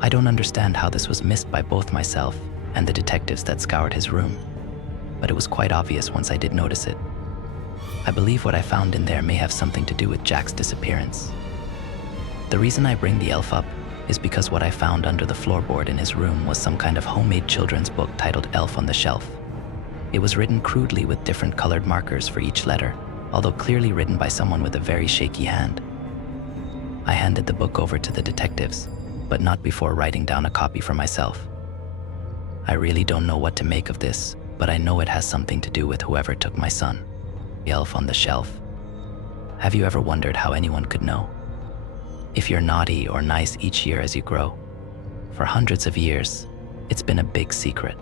I don't understand how this was missed by both myself and the detectives that scoured his room, but it was quite obvious once I did notice it. I believe what I found in there may have something to do with Jack's disappearance. The reason I bring the elf up is because what I found under the floorboard in his room was some kind of homemade children's book titled Elf on the Shelf. It was written crudely with different colored markers for each letter, although clearly written by someone with a very shaky hand. I handed the book over to the detectives, but not before writing down a copy for myself. I really don't know what to make of this, but I know it has something to do with whoever took my son. The elf on the shelf. Have you ever wondered how anyone could know? If you're naughty or nice each year as you grow? For hundreds of years, it's been a big secret.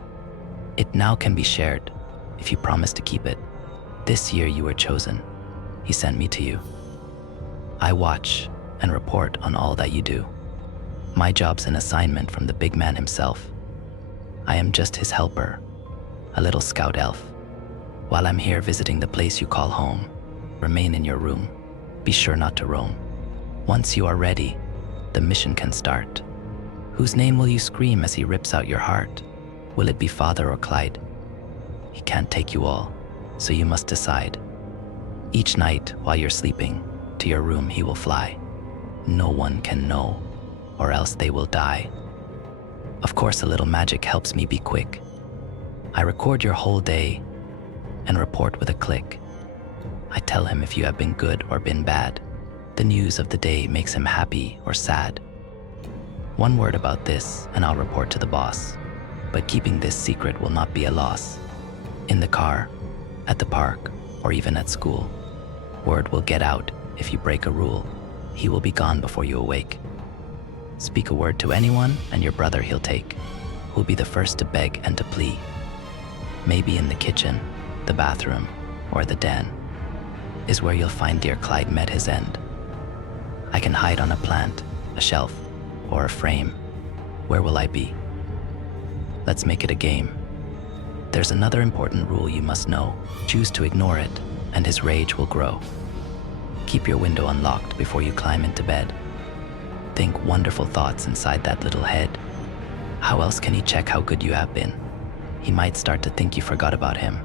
It now can be shared if you promise to keep it. This year you were chosen. He sent me to you. I watch and report on all that you do. My job's an assignment from the big man himself. I am just his helper, a little scout elf. While I'm here visiting the place you call home, remain in your room. Be sure not to roam. Once you are ready, the mission can start. Whose name will you scream as he rips out your heart? Will it be Father or Clyde? He can't take you all, so you must decide. Each night while you're sleeping, to your room he will fly. No one can know, or else they will die. Of course, a little magic helps me be quick. I record your whole day and report with a click. I tell him if you have been good or been bad. The news of the day makes him happy or sad. One word about this and I'll report to the boss. But keeping this secret will not be a loss. In the car, at the park, or even at school, word will get out if you break a rule. He will be gone before you awake. Speak a word to anyone and your brother he'll take, who'll be the first to beg and to plea. Maybe in the kitchen, the bathroom, or the den is where you'll find dear Clyde met his end. I can hide on a plant, a shelf, or a frame. Where will I be? Let's make it a game. There's another important rule you must know. Choose to ignore it, and his rage will grow. Keep your window unlocked before you climb into bed. Think wonderful thoughts inside that little head. How else can he check how good you have been? He might start to think you forgot about him.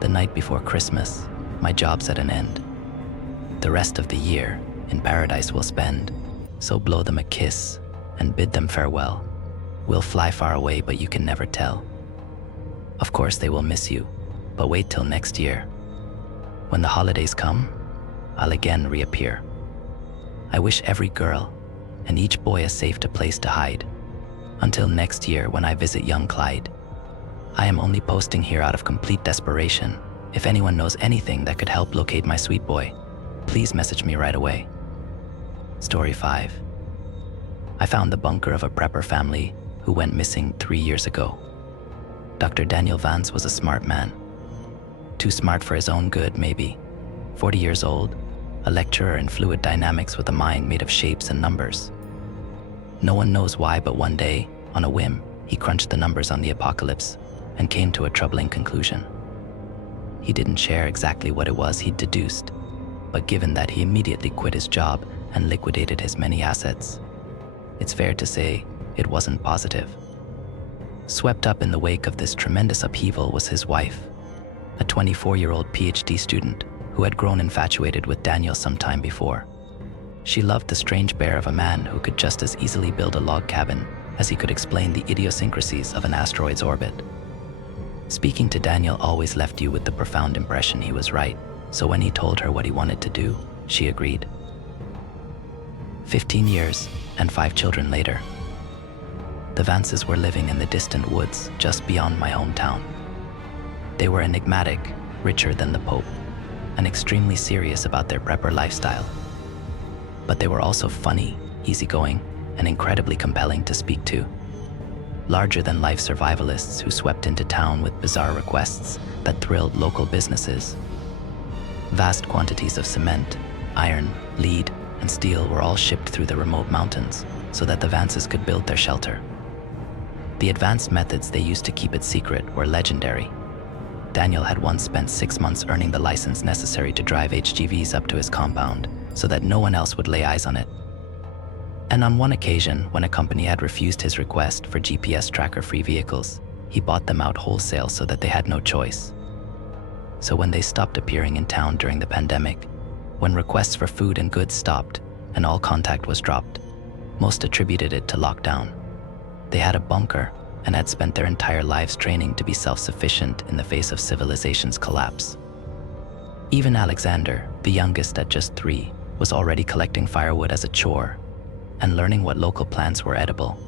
The night before Christmas, my job's at an end. The rest of the year in paradise we'll spend. So blow them a kiss and bid them farewell. We'll fly far away, but you can never tell. Of course they will miss you, but wait till next year. When the holidays come, I'll again reappear. I wish every girl and each boy a safe place to hide. Until next year when I visit young Clyde. I am only posting here out of complete desperation. If anyone knows anything that could help locate my sweet boy, please message me right away. Story 5. I found the bunker of a prepper family who went missing 3 years ago. Dr. Daniel Vance was a smart man. Too smart for his own good, maybe. 40 years old, a lecturer in fluid dynamics with a mind made of shapes and numbers. No one knows why, but one day, on a whim, he crunched the numbers on the apocalypse and came to a troubling conclusion. He didn't share exactly what it was he'd deduced, but given that he immediately quit his job and liquidated his many assets, it's fair to say it wasn't positive. Swept up in the wake of this tremendous upheaval was his wife, a 24-year-old PhD student who had grown infatuated with Daniel some time before. She loved the strange bear of a man who could just as easily build a log cabin as he could explain the idiosyncrasies of an asteroid's orbit. Speaking to Daniel always left you with the profound impression he was right, so when he told her what he wanted to do, she agreed. 15 years and 5 children later, the Vances were living in the distant woods just beyond my hometown. They were enigmatic, richer than the Pope, and extremely serious about their prepper lifestyle. But they were also funny, easygoing, and incredibly compelling to speak to. Larger-than-life survivalists who swept into town with bizarre requests that thrilled local businesses. Vast quantities of cement, iron, lead, and steel were all shipped through the remote mountains so that the Vances could build their shelter. The advanced methods they used to keep it secret were legendary. Daniel had once spent 6 months earning the license necessary to drive HGVs up to his compound so that no one else would lay eyes on it. And on one occasion, when a company had refused his request for GPS tracker-free vehicles, he bought them out wholesale so that they had no choice. So when they stopped appearing in town during the pandemic, when requests for food and goods stopped and all contact was dropped, most attributed it to lockdown. They had a bunker and had spent their entire lives training to be self-sufficient in the face of civilization's collapse. Even Alexander, the youngest at just 3, was already collecting firewood as a chore. and learning what local plants were edible.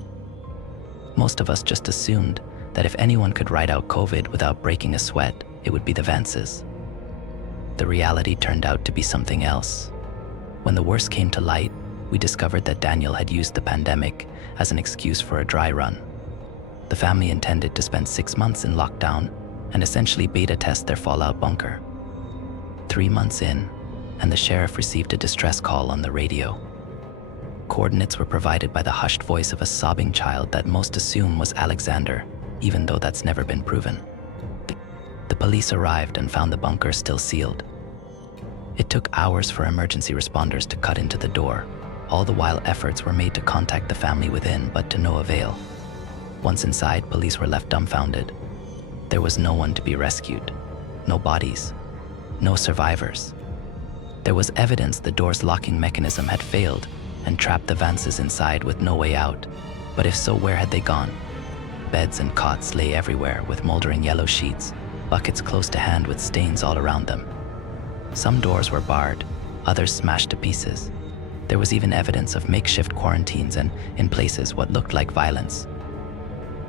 Most of us just assumed that if anyone could ride out COVID without breaking a sweat, it would be the Vances. The reality turned out to be something else. When the worst came to light, we discovered that Daniel had used the pandemic as an excuse for a dry run. The family intended to spend 6 months in lockdown and essentially beta test their fallout bunker. 3 months in, and the sheriff received a distress call on the radio. Coordinates were provided by the hushed voice of a sobbing child that most assume was Alexander, even though that's never been proven. The police arrived and found the bunker still sealed. It took hours for emergency responders to cut into the door, all the while efforts were made to contact the family within, but to no avail. Once inside, police were left dumbfounded. There was no one to be rescued, no bodies, no survivors. There was evidence the door's locking mechanism had failed and trapped the Vances inside with no way out. But if so, where had they gone? Beds and cots lay everywhere with moldering yellow sheets, buckets close to hand with stains all around them. Some doors were barred, others smashed to pieces. There was even evidence of makeshift quarantines and, in places, what looked like violence.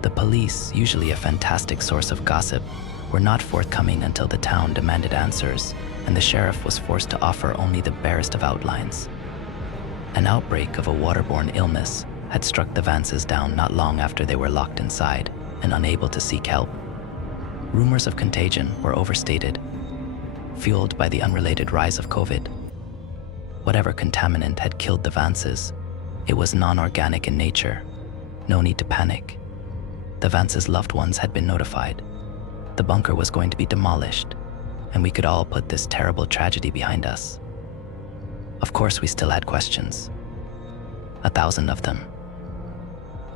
The police, usually a fantastic source of gossip, were not forthcoming until the town demanded answers, and the sheriff was forced to offer only the barest of outlines. An outbreak of a waterborne illness had struck the Vances down not long after they were locked inside and unable to seek help. Rumors of contagion were overstated, fueled by the unrelated rise of COVID. Whatever contaminant had killed the Vances, it was non-organic in nature. No need to panic. The Vances' loved ones had been notified. The bunker was going to be demolished, and we could all put this terrible tragedy behind us. Of course, we still had questions. 1,000 of them.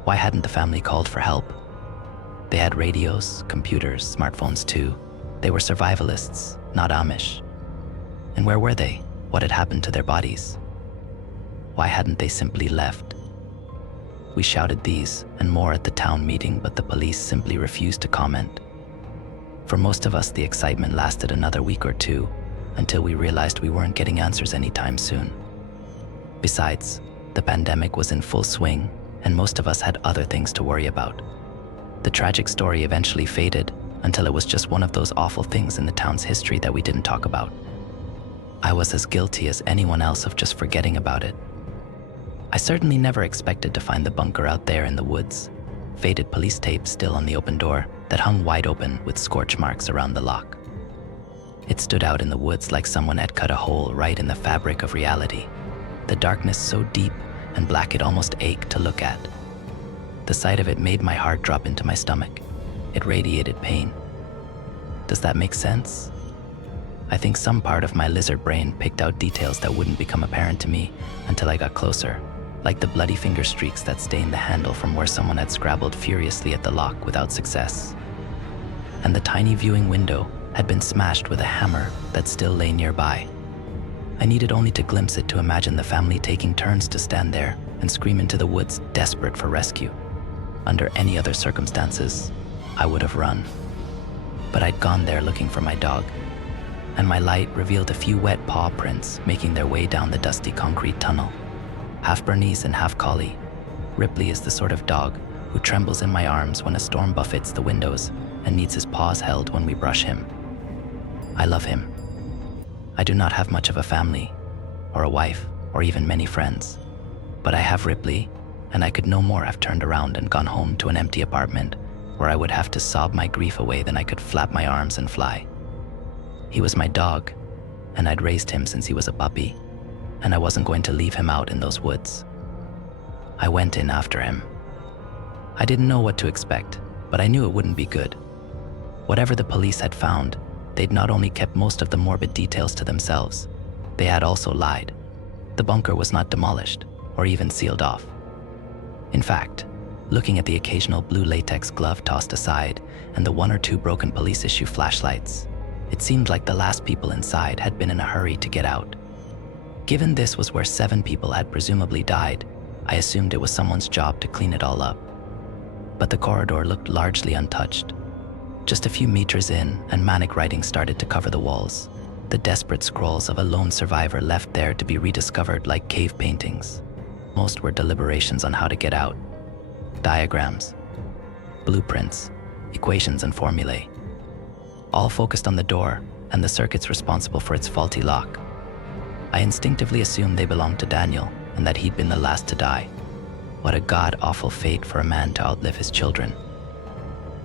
Why hadn't the family called for help? They had radios, computers, smartphones too. They were survivalists, not Amish. And where were they? What had happened to their bodies? Why hadn't they simply left? We shouted these and more at the town meeting, but the police simply refused to comment. For most of us, the excitement lasted another week or two, until we realized we weren't getting answers anytime soon. Besides, the pandemic was in full swing, and most of us had other things to worry about. The tragic story eventually faded until it was just one of those awful things in the town's history that we didn't talk about. I was as guilty as anyone else of just forgetting about it. I certainly never expected to find the bunker out there in the woods, faded police tape still on the open door that hung wide open with scorch marks around the lock. It stood out in the woods like someone had cut a hole right in the fabric of reality, the darkness so deep and black it almost ached to look at. The sight of it made my heart drop into my stomach. It radiated pain. Does that make sense? I think some part of my lizard brain picked out details that wouldn't become apparent to me until I got closer, like the bloody finger streaks that stained the handle from where someone had scrabbled furiously at the lock without success. And the tiny viewing window had been smashed with a hammer that still lay nearby. I needed only to glimpse it to imagine the family taking turns to stand there and scream into the woods, desperate for rescue. Under any other circumstances, I would have run. But I'd gone there looking for my dog, and my light revealed a few wet paw prints making their way down the dusty concrete tunnel. Half Bernese and half collie, Ripley is the sort of dog who trembles in my arms when a storm buffets the windows and needs his paws held when we brush him. I love him. I do not have much of a family, or a wife, or even many friends. But I have Ripley, and I could no more have turned around and gone home to an empty apartment where I would have to sob my grief away than I could flap my arms and fly. He was my dog, and I'd raised him since he was a puppy, and I wasn't going to leave him out in those woods. I went in after him. I didn't know what to expect, but I knew it wouldn't be good. Whatever the police had found, they'd not only kept most of the morbid details to themselves, they had also lied. The bunker was not demolished, or even sealed off. In fact, looking at the occasional blue latex glove tossed aside and the 1 or 2 broken police issue flashlights, it seemed like the last people inside had been in a hurry to get out. Given this was where 7 people had presumably died, I assumed it was someone's job to clean it all up. But the corridor looked largely untouched. Just a few meters in, and manic writing started to cover the walls, the desperate scrawls of a lone survivor left there to be rediscovered like cave paintings. Most were deliberations on how to get out, diagrams, blueprints, equations, and formulae, all focused on the door and the circuits responsible for its faulty lock. I instinctively assumed they belonged to Daniel and that he'd been the last to die. What a god-awful fate for a man to outlive his children.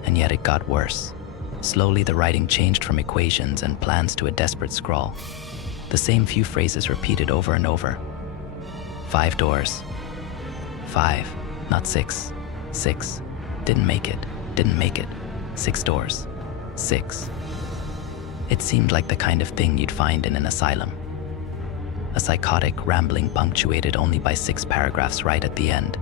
And yet it got worse. Slowly the writing changed from equations and plans to a desperate scrawl. The same few phrases repeated over and over. 5 doors. 5, not 6. 6. Didn't make it. Didn't make it. 6 doors. 6. It seemed like the kind of thing you'd find in an asylum. A psychotic rambling punctuated only by 6 paragraphs right at the end.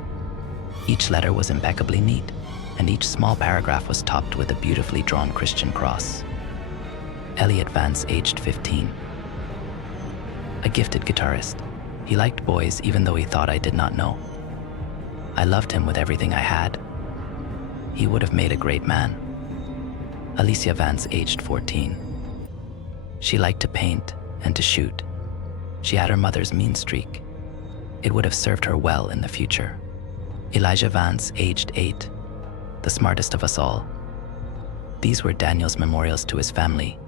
Each letter was impeccably neat, and each small paragraph was topped with a beautifully drawn Christian cross. Elliot Vance, aged 15. A gifted guitarist. He liked boys even though he thought I did not know. I loved him with everything I had. He would have made a great man. Alicia Vance, aged 14. She liked to paint and to shoot. She had her mother's mean streak. It would have served her well in the future. Elijah Vance, aged 8. The smartest of us all. These were Daniel's memorials to his family,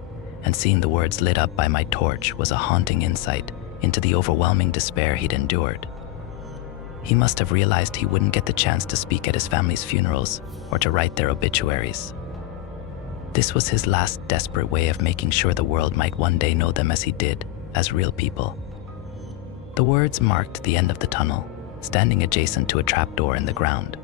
and seeing the words lit up by my torch was a haunting insight into the overwhelming despair he'd endured. He must have realized he wouldn't get the chance to speak at his family's funerals or to write their obituaries. This was his last desperate way of making sure the world might one day know them as he did, as real people. The words marked the end of the tunnel, standing adjacent to a trapdoor in the ground.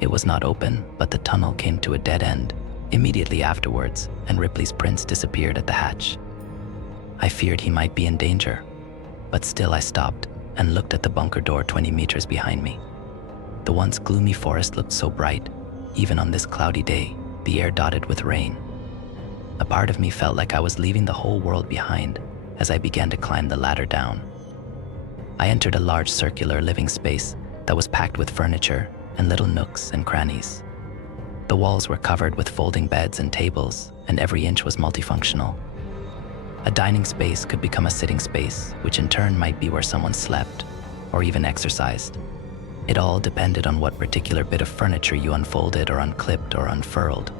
It was not open, but the tunnel came to a dead end immediately afterwards, and Ripley's prints disappeared at the hatch. I feared he might be in danger, but still I stopped and looked at the bunker door 20 meters behind me. The once gloomy forest looked so bright, even on this cloudy day, the air dotted with rain. A part of me felt like I was leaving the whole world behind as I began to climb the ladder down. I entered a large circular living space that was packed with furniture and little nooks and crannies. The walls were covered with folding beds and tables, and every inch was multifunctional. A dining space could become a sitting space, which in turn might be where someone slept or even exercised. It all depended on what particular bit of furniture you unfolded or unclipped or unfurled.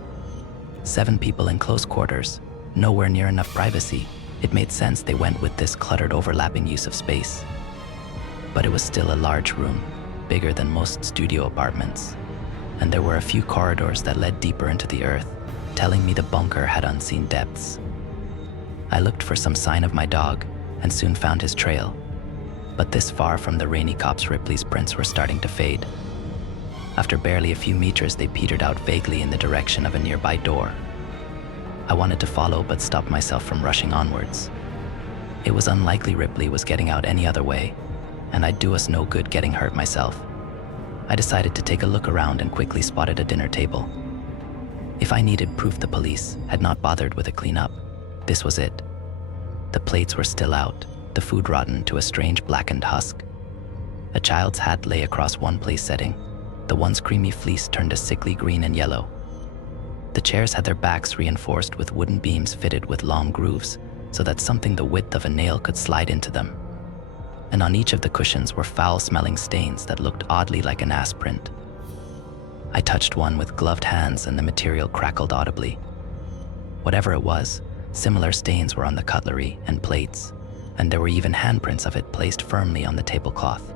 7 people in close quarters, nowhere near enough privacy. It made sense they went with this cluttered, overlapping use of space. But it was still a large room, bigger than most studio apartments, and there were a few corridors that led deeper into the earth, telling me the bunker had unseen depths. I looked for some sign of my dog and soon found his trail, but this far from the rainy copse, Ripley's prints were starting to fade. After barely a few meters, they petered out vaguely in the direction of a nearby door. I wanted to follow, but stopped myself from rushing onwards. It was unlikely Ripley was getting out any other way, and I'd do us no good getting hurt myself. I decided to take a look around and quickly spotted a dinner table. If I needed proof the police had not bothered with a cleanup, this was it. The plates were still out, the food rotten to a strange blackened husk. A child's hat lay across one place setting, the once creamy fleece turned a sickly green and yellow. The chairs had their backs reinforced with wooden beams fitted with long grooves, so that something the width of a nail could slide into them. And on each of the cushions were foul-smelling stains that looked oddly like an ass print. I touched one with gloved hands and the material crackled audibly. Whatever it was, similar stains were on the cutlery and plates, and there were even handprints of it placed firmly on the tablecloth.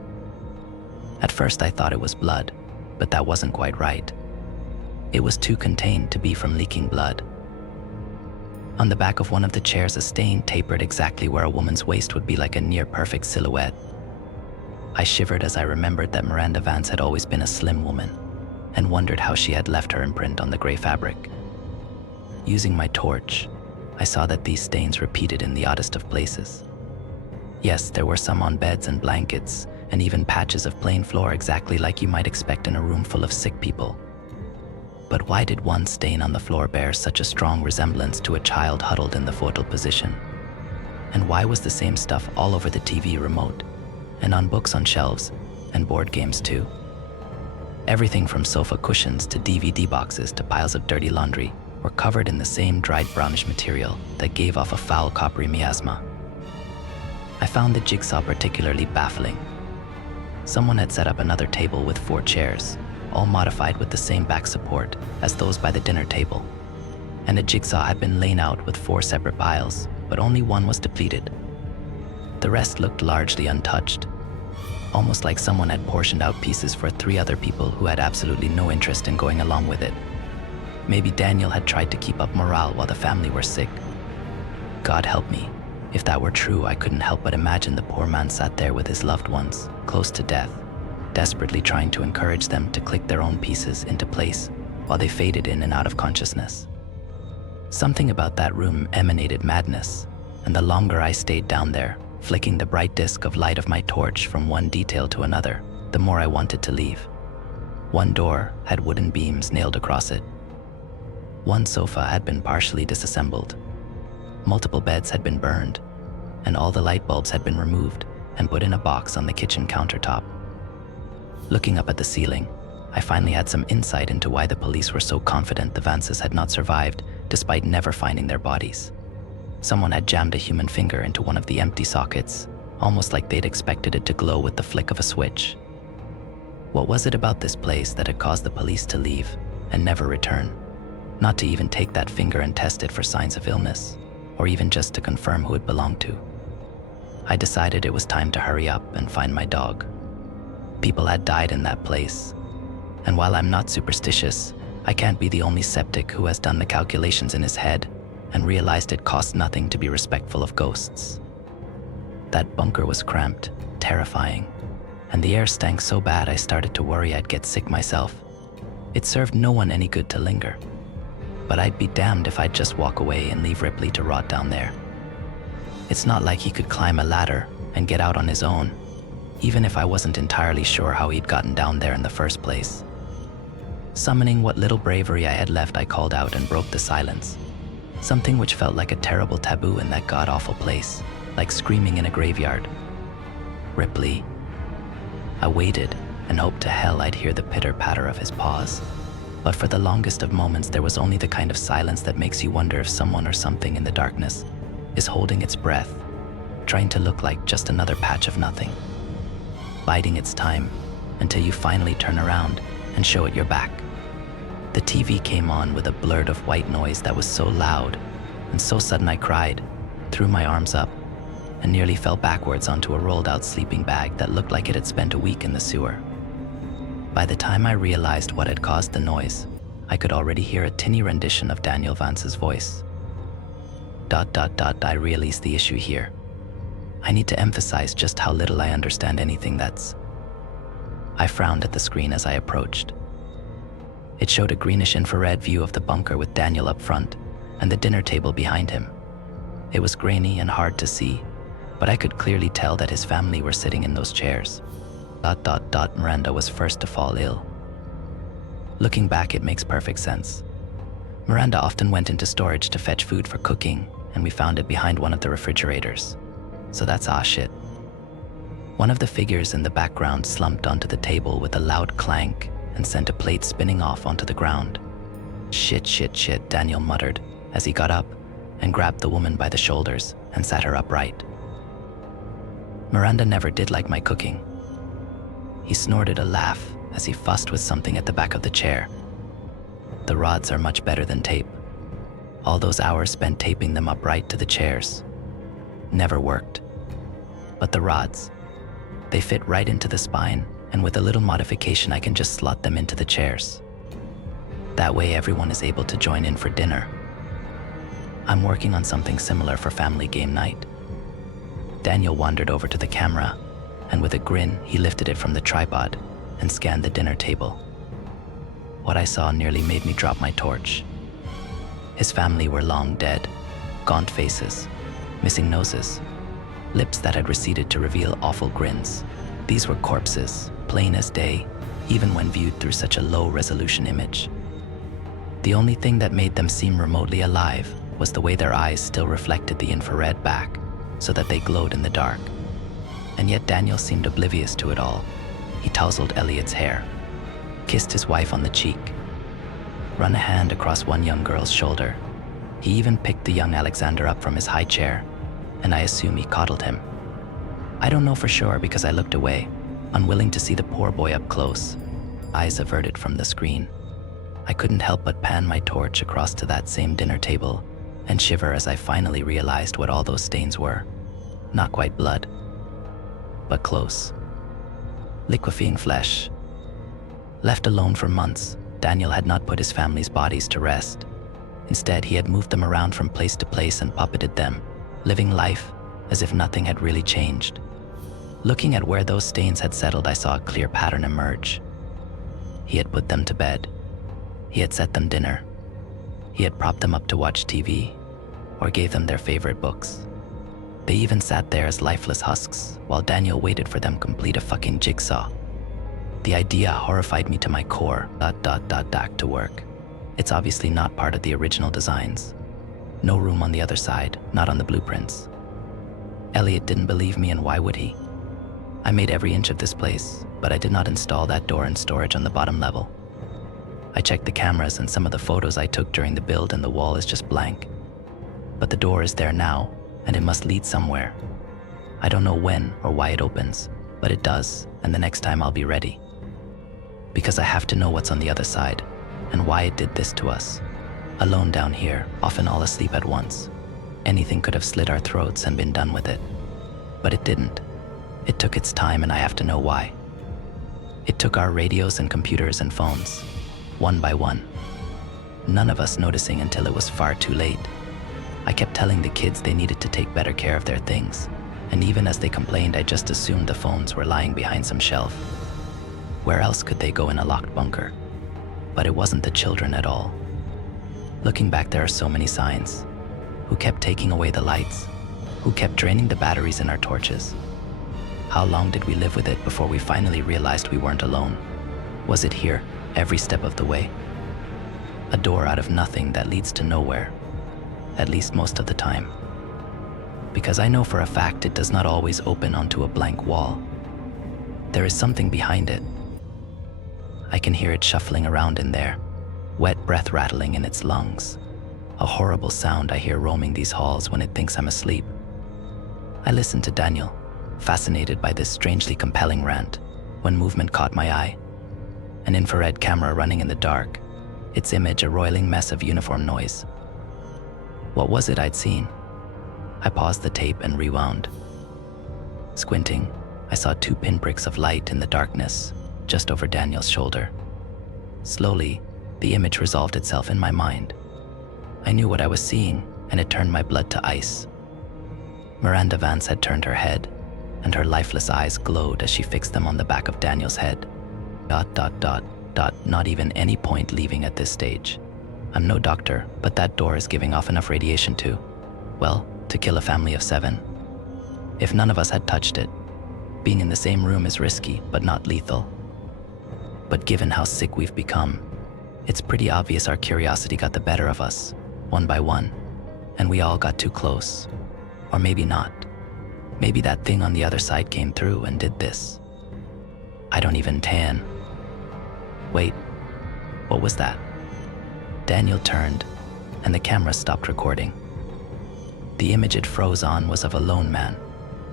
At first I thought it was blood, but that wasn't quite right. It was too contained to be from leaking blood. On the back of one of the chairs, a stain tapered exactly where a woman's waist would be, like a near-perfect silhouette. I shivered as I remembered that Miranda Vance had always been a slim woman, and wondered how she had left her imprint on the gray fabric. Using my torch, I saw that these stains repeated in the oddest of places. Yes, there were some on beds and blankets, and even patches of plain floor exactly like you might expect in a room full of sick people. But why did one stain on the floor bear such a strong resemblance to a child huddled in the fetal position? And why was the same stuff all over the TV remote, and on books on shelves, and board games too? Everything from sofa cushions to DVD boxes to piles of dirty laundry were covered in the same dried brownish material that gave off a foul coppery miasma. I found the jigsaw particularly baffling. Someone had set up another table with 4 chairs, all modified with the same back support as those by the dinner table. And a jigsaw had been laid out with 4 separate piles, but only one was depleted. The rest looked largely untouched, almost like someone had portioned out pieces for 3 other people who had absolutely no interest in going along with it. Maybe Daniel had tried to keep up morale while the family were sick. God help me. If that were true, I couldn't help but imagine the poor man sat there with his loved ones, close to death, desperately trying to encourage them to click their own pieces into place while they faded in and out of consciousness. Something about that room emanated madness, and the longer I stayed down there, flicking the bright disk of light of my torch from one detail to another, the more I wanted to leave. One door had wooden beams nailed across it. One sofa had been partially disassembled. Multiple beds had been burned, and all the light bulbs had been removed and put in a box on the kitchen countertop. Looking up at the ceiling, I finally had some insight into why the police were so confident the Vances had not survived despite never finding their bodies. Someone had jammed a human finger into one of the empty sockets, almost like they'd expected it to glow with the flick of a switch. What was it about this place that had caused the police to leave and never return? Not to even take that finger and test it for signs of illness, or even just to confirm who it belonged to. I decided it was time to hurry up and find my dog. People had died in that place, and while I'm not superstitious, I can't be the only skeptic who has done the calculations in his head and realized it costs nothing to be respectful of ghosts. That bunker was cramped, terrifying, and the air stank so bad I started to worry I'd get sick myself. It served no one any good to linger, but I'd be damned if I'd just walk away and leave Ripley to rot down there. It's not like he could climb a ladder and get out on his own, even if I wasn't entirely sure how he'd gotten down there in the first place. Summoning what little bravery I had left, I called out and broke the silence. Something which felt like a terrible taboo in that god-awful place, like screaming in a graveyard. Ripley. I waited and hoped to hell I'd hear the pitter-patter of his paws. But for the longest of moments, there was only the kind of silence that makes you wonder if someone or something in the darkness is holding its breath, trying to look like just another patch of nothing, biding its time until you finally turn around and show it your back. The TV came on with a blurt of white noise that was so loud and so sudden I cried, threw my arms up, and nearly fell backwards onto a rolled-out sleeping bag that looked like it had spent a week in the sewer. By the time I realized what had caused the noise, I could already hear a tinny rendition of Daniel Vance's voice. ... I realize the issue here. I need to emphasize just how little I understand anything that's... I frowned at the screen as I approached. It showed a greenish infrared view of the bunker with Daniel up front and the dinner table behind him. It was grainy and hard to see, but I could clearly tell that his family were sitting in those chairs. ... Miranda was first to fall ill. Looking back, it makes perfect sense. Miranda often went into storage to fetch food for cooking, and we found it behind one of the refrigerators. So that's shit. One of the figures in the background slumped onto the table with a loud clank and sent a plate spinning off onto the ground. Shit, Daniel muttered as he got up and grabbed the woman by the shoulders and sat her upright. Miranda never did like my cooking. He snorted a laugh as he fussed with something at the back of the chair. The rods are much better than tape. All those hours spent taping them upright to the chairs never worked. But the rods, they fit right into the spine, and with a little modification I can just slot them into the chairs. That way everyone is able to join in for dinner. I'm working on something similar for family game night. Daniel wandered over to the camera, and with a grin he lifted it from the tripod and scanned the dinner table. What I saw nearly made me drop my torch. His family were long dead, gaunt faces, missing noses, lips that had receded to reveal awful grins. These were corpses, plain as day, even when viewed through such a low-resolution image. The only thing that made them seem remotely alive was the way their eyes still reflected the infrared back, so that they glowed in the dark. And yet Daniel seemed oblivious to it all. He tousled Elliot's hair, kissed his wife on the cheek, run a hand across one young girl's shoulder. He even picked the young Alexander up from his high chair, and I assume he coddled him. I don't know for sure because I looked away, unwilling to see the poor boy up close, eyes averted from the screen. I couldn't help but pan my torch across to that same dinner table and shiver as I finally realized what all those stains were. Not quite blood, but close. Liquefying flesh. Left alone for months, Daniel had not put his family's bodies to rest. Instead, he had moved them around from place to place and puppeted them, living life as if nothing had really changed. Looking at where those stains had settled, I saw a clear pattern emerge. He had put them to bed. He had set them dinner. He had propped them up to watch TV, or gave them their favorite books. They even sat there as lifeless husks, while Daniel waited for them complete a fucking jigsaw. The idea horrified me to my core. Back to work. It's obviously not part of the original designs. No room on the other side, not on the blueprints. Elliot didn't believe me, and why would he? I made every inch of this place, but I did not install that door and storage on the bottom level. I checked the cameras and some of the photos I took during the build, and the wall is just blank. But the door is there now, and it must lead somewhere. I don't know when or why it opens, but it does, and the next time I'll be ready. Because I have to know what's on the other side, and why it did this to us. Alone down here, often all asleep at once. Anything could have slit our throats and been done with it. But it didn't. It took its time, and I have to know why. It took our radios and computers and phones, one by one. None of us noticing until it was far too late. I kept telling the kids they needed to take better care of their things, and even as they complained, I just assumed the phones were lying behind some shelf. Where else could they go in a locked bunker? But it wasn't the children at all. Looking back, there are so many signs. Who kept taking away the lights? Who kept draining the batteries in our torches? How long did we live with it before we finally realized we weren't alone? Was it here, every step of the way? A door out of nothing that leads to nowhere, at least most of the time. Because I know for a fact it does not always open onto a blank wall. There is something behind it. I can hear it shuffling around in there, wet breath rattling in its lungs. A horrible sound I hear roaming these halls when it thinks I'm asleep. I listen to Daniel, fascinated by this strangely compelling rant, when movement caught my eye. An infrared camera running in the dark, its image a roiling mess of uniform noise. What was it I'd seen? I paused the tape and rewound. Squinting, I saw 2 pinpricks of light in the darkness, just over Daniel's shoulder. Slowly, the image resolved itself in my mind. I knew what I was seeing, and it turned my blood to ice. Miranda Vance had turned her head, and her lifeless eyes glowed as she fixed them on the back of Daniel's head. Not even any point leaving at this stage. I'm no doctor, but that door is giving off enough radiation to kill a family of 7. If none of us had touched it, being in the same room is risky, but not lethal. But given how sick we've become, it's pretty obvious our curiosity got the better of us, one by one, and we all got too close. Or maybe not. Maybe that thing on the other side came through and did this. I don't even tan. Wait, what was that? Daniel turned, and the camera stopped recording. The image it froze on was of a lone man,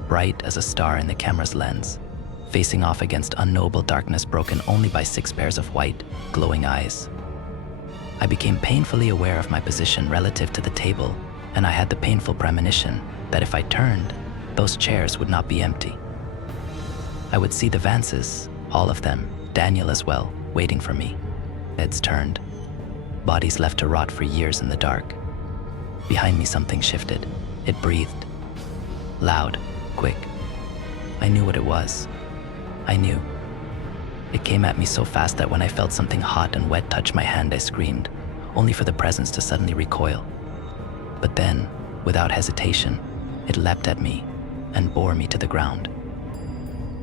bright as a star in the camera's lens, facing off against unknowable darkness broken only by 6 pairs of white, glowing eyes. I became painfully aware of my position relative to the table, and I had the painful premonition that if I turned, those chairs would not be empty. I would see the Vances, all of them, Daniel as well, waiting for me. Heads turned, bodies left to rot for years in the dark. Behind me something shifted. It breathed. Loud, quick. I knew what it was. I knew. It came at me so fast that when I felt something hot and wet touch my hand, I screamed, only for the presence to suddenly recoil. But then, without hesitation, it leapt at me and bore me to the ground.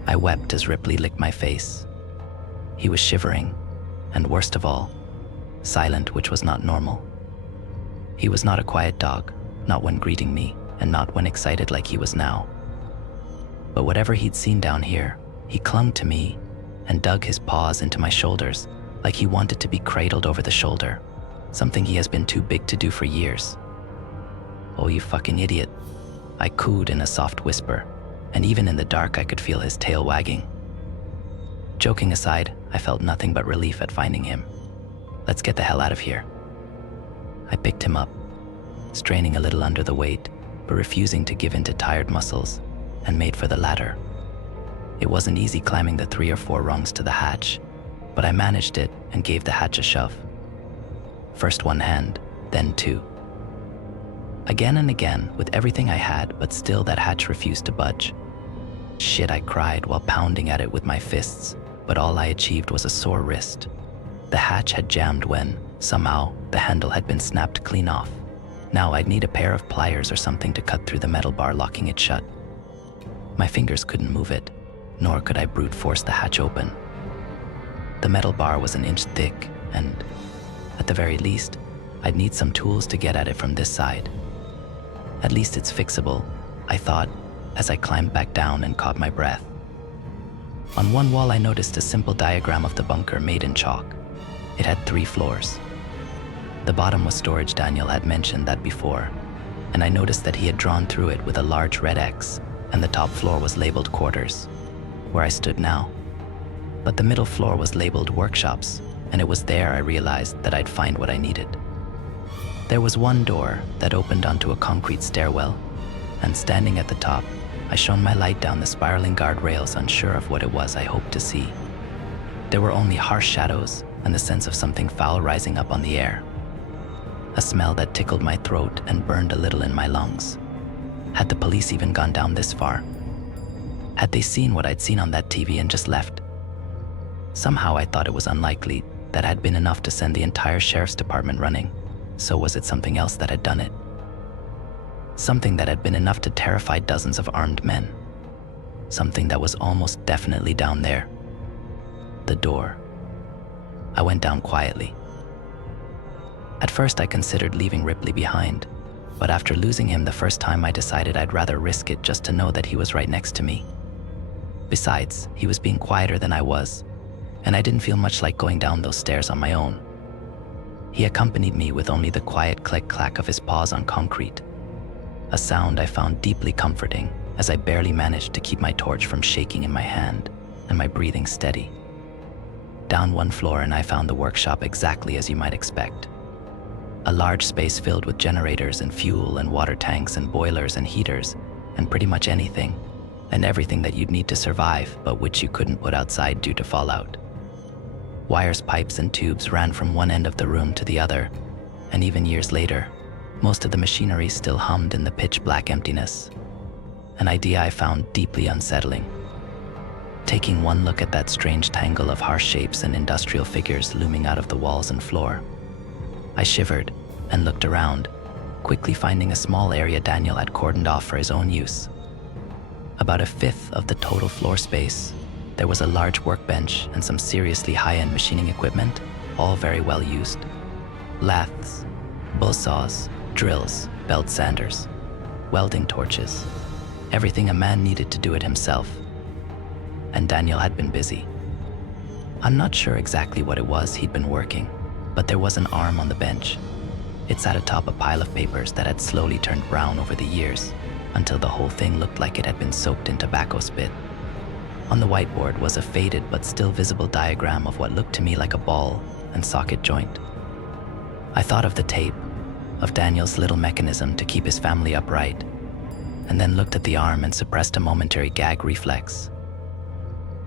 I wept as Ripley licked my face. He was shivering, and worst of all, silent, which was not normal. He was not a quiet dog, not when greeting me, and not when excited like he was now. But whatever he'd seen down here, he clung to me and dug his paws into my shoulders like he wanted to be cradled over the shoulder, something he has been too big to do for years. "Oh, you fucking idiot," I cooed in a soft whisper, and even in the dark I could feel his tail wagging. Joking aside, I felt nothing but relief at finding him. Let's get the hell out of here. I picked him up, straining a little under the weight, but refusing to give in to tired muscles, and made for the ladder. It wasn't easy climbing the 3 or 4 rungs to the hatch, but I managed it and gave the hatch a shove. First one hand, then 2. Again and again, with everything I had, but still that hatch refused to budge. Shit, I cried while pounding at it with my fists, but all I achieved was a sore wrist. The hatch had jammed when, somehow, the handle had been snapped clean off. Now I'd need a pair of pliers or something to cut through the metal bar locking it shut. My fingers couldn't move it, nor could I brute force the hatch open. The metal bar was an inch thick, and, at the very least, I'd need some tools to get at it from this side. At least it's fixable, I thought, as I climbed back down and caught my breath. On one wall I noticed a simple diagram of the bunker made in chalk. It had 3 floors. The bottom was storage. Daniel had mentioned that before, and I noticed that he had drawn through it with a large red X, and the top floor was labeled quarters, where I stood now. But the middle floor was labeled workshops, and it was there I realized that I'd find what I needed. There was one door that opened onto a concrete stairwell, and standing at the top, I shone my light down the spiraling guardrails, unsure of what it was I hoped to see. There were only harsh shadows and the sense of something foul rising up on the air. A smell that tickled my throat and burned a little in my lungs. Had the police even gone down this far? Had they seen what I'd seen on that TV and just left? Somehow I thought it was unlikely. That had been enough to send the entire sheriff's department running. So was it something else that had done it? Something that had been enough to terrify dozens of armed men. Something that was almost definitely down there. The door. I went down quietly. At first I considered leaving Ripley behind, but after losing him the first time I decided I'd rather risk it just to know that he was right next to me. Besides, he was being quieter than I was, and I didn't feel much like going down those stairs on my own. He accompanied me with only the quiet click-clack of his paws on concrete, a sound I found deeply comforting as I barely managed to keep my torch from shaking in my hand and my breathing steady. Down 1 floor and I found the workshop exactly as you might expect. A large space filled with generators and fuel and water tanks and boilers and heaters and pretty much anything and everything that you'd need to survive but which you couldn't put outside due to fallout. Wires, pipes, and tubes ran from one end of the room to the other, and even years later, most of the machinery still hummed in the pitch-black emptiness. An idea I found deeply unsettling. Taking one look at that strange tangle of harsh shapes and industrial figures looming out of the walls and floor, I shivered and looked around, quickly finding a small area Daniel had cordoned off for his own use. About 1/5 of the total floor space, there was a large workbench and some seriously high-end machining equipment, all very well used. Lathes, buzzsaws, drills, belt sanders, welding torches, everything a man needed to do it himself. And Daniel had been busy. I'm not sure exactly what it was he'd been working, but there was an arm on the bench. It sat atop a pile of papers that had slowly turned brown over the years, until the whole thing looked like it had been soaked in tobacco spit. On the whiteboard was a faded but still visible diagram of what looked to me like a ball and socket joint. I thought of the tape, of Daniel's little mechanism to keep his family upright, and then looked at the arm and suppressed a momentary gag reflex.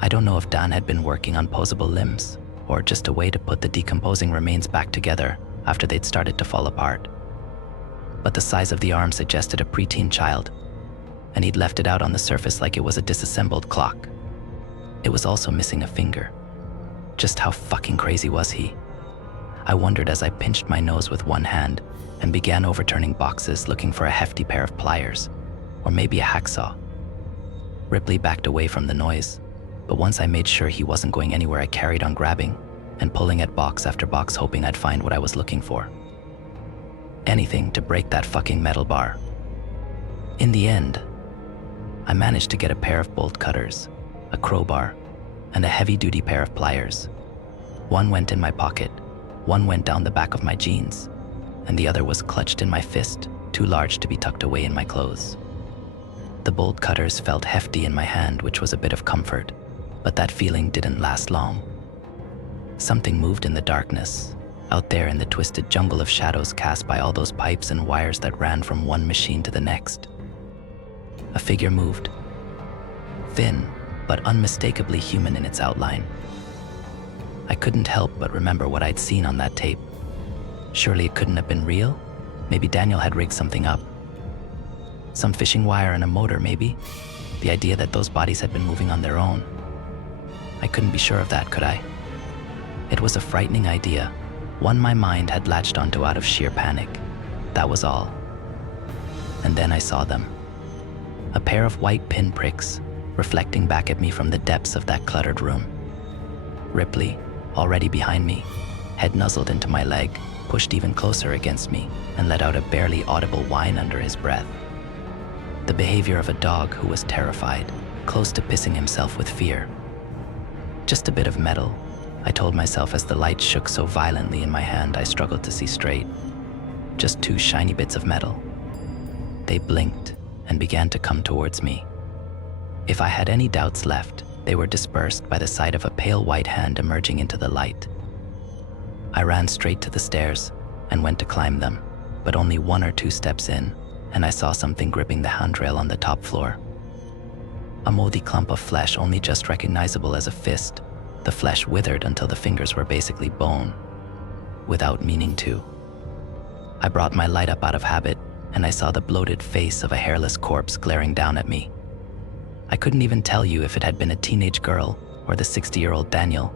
I don't know if Dan had been working on posable limbs, or just a way to put the decomposing remains back together after they'd started to fall apart. But the size of the arm suggested a preteen child, and he'd left it out on the surface like it was a disassembled clock. It was also missing a finger. Just how fucking crazy was he? I wondered as I pinched my nose with one hand and began overturning boxes looking for a hefty pair of pliers, or maybe a hacksaw. Ripley backed away from the noise, but once I made sure he wasn't going anywhere, I carried on grabbing and pulling at box after box, hoping I'd find what I was looking for. Anything to break that fucking metal bar. In the end, I managed to get a pair of bolt cutters, a crowbar, and a heavy-duty pair of pliers. One went in my pocket, one went down the back of my jeans, and the other was clutched in my fist, too large to be tucked away in my clothes. The bolt cutters felt hefty in my hand, which was a bit of comfort, But that feeling didn't last long. Something moved in the darkness, out there in the twisted jungle of shadows cast by all those pipes and wires that ran from one machine to the next. A figure moved, thin, but unmistakably human in its outline. I couldn't help but remember what I'd seen on that tape. Surely it couldn't have been real? Maybe Daniel had rigged something up. Some fishing wire and a motor, maybe? The idea that those bodies had been moving on their own. I couldn't be sure of that, could I? It was a frightening idea, one my mind had latched onto out of sheer panic. That was all. And then I saw them. A pair of white pinpricks, reflecting back at me from the depths of that cluttered room. Ripley, already behind me, head nuzzled into my leg, pushed even closer against me, and let out a barely audible whine under his breath. The behavior of a dog who was terrified, close to pissing himself with fear. Just a bit of metal, I told myself as the light shook so violently in my hand I struggled to see straight. Just two shiny bits of metal. They blinked and began to come towards me. If I had any doubts left, they were dispersed by the sight of a pale white hand emerging into the light. I ran straight to the stairs and went to climb them, but only 1 or 2 steps in, and I saw something gripping the handrail on the top floor. A moldy clump of flesh only just recognizable as a fist. The flesh withered until the fingers were basically bone, without meaning to. I brought my light up out of habit, and I saw the bloated face of a hairless corpse glaring down at me. I couldn't even tell you if it had been a teenage girl or the 60-year-old Daniel.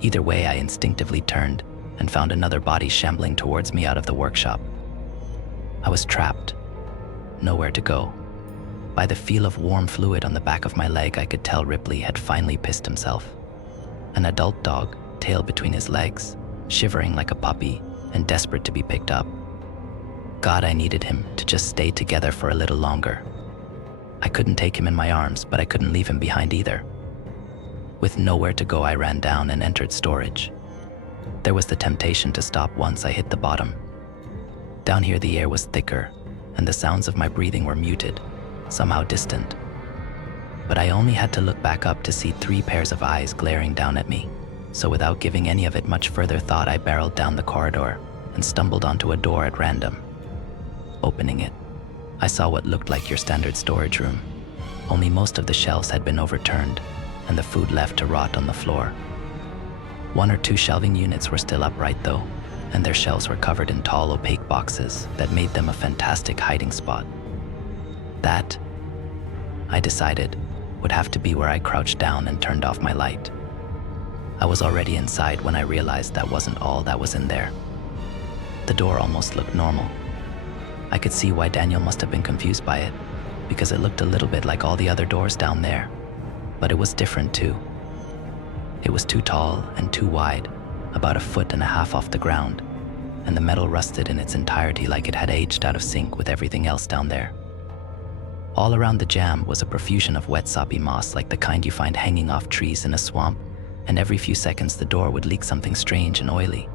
Either way, I instinctively turned and found another body shambling towards me out of the workshop. I was trapped, nowhere to go. By the feel of warm fluid on the back of my leg, I could tell Ripley had finally pissed himself. An adult dog, tail between his legs, shivering like a puppy and desperate to be picked up. God, I needed him to just stay together for a little longer. I couldn't take him in my arms, but I couldn't leave him behind either. With nowhere to go, I ran down and entered storage. There was the temptation to stop once I hit the bottom. Down here the air was thicker, and the sounds of my breathing were muted, somehow distant. But I only had to look back up to see 3 pairs of eyes glaring down at me, so without giving any of it much further thought, I barreled down the corridor and stumbled onto a door at random. Opening it, I saw what looked like your standard storage room, only most of the shelves had been overturned and the food left to rot on the floor. 1 or 2 shelving units were still upright though, and their shelves were covered in tall, opaque boxes that made them a fantastic hiding spot. That, I decided, would have to be where I crouched down and turned off my light. I was already inside when I realized that wasn't all that was in there. The door almost looked normal. I could see why Daniel must have been confused by it, because it looked a little bit like all the other doors down there. But it was different too. It was too tall and too wide, about 1.5 feet off the ground, and the metal rusted in its entirety like it had aged out of sync with everything else down there. All around the jam was a profusion of wet soppy moss like the kind you find hanging off trees in a swamp, and every few seconds the door would leak something strange and oily,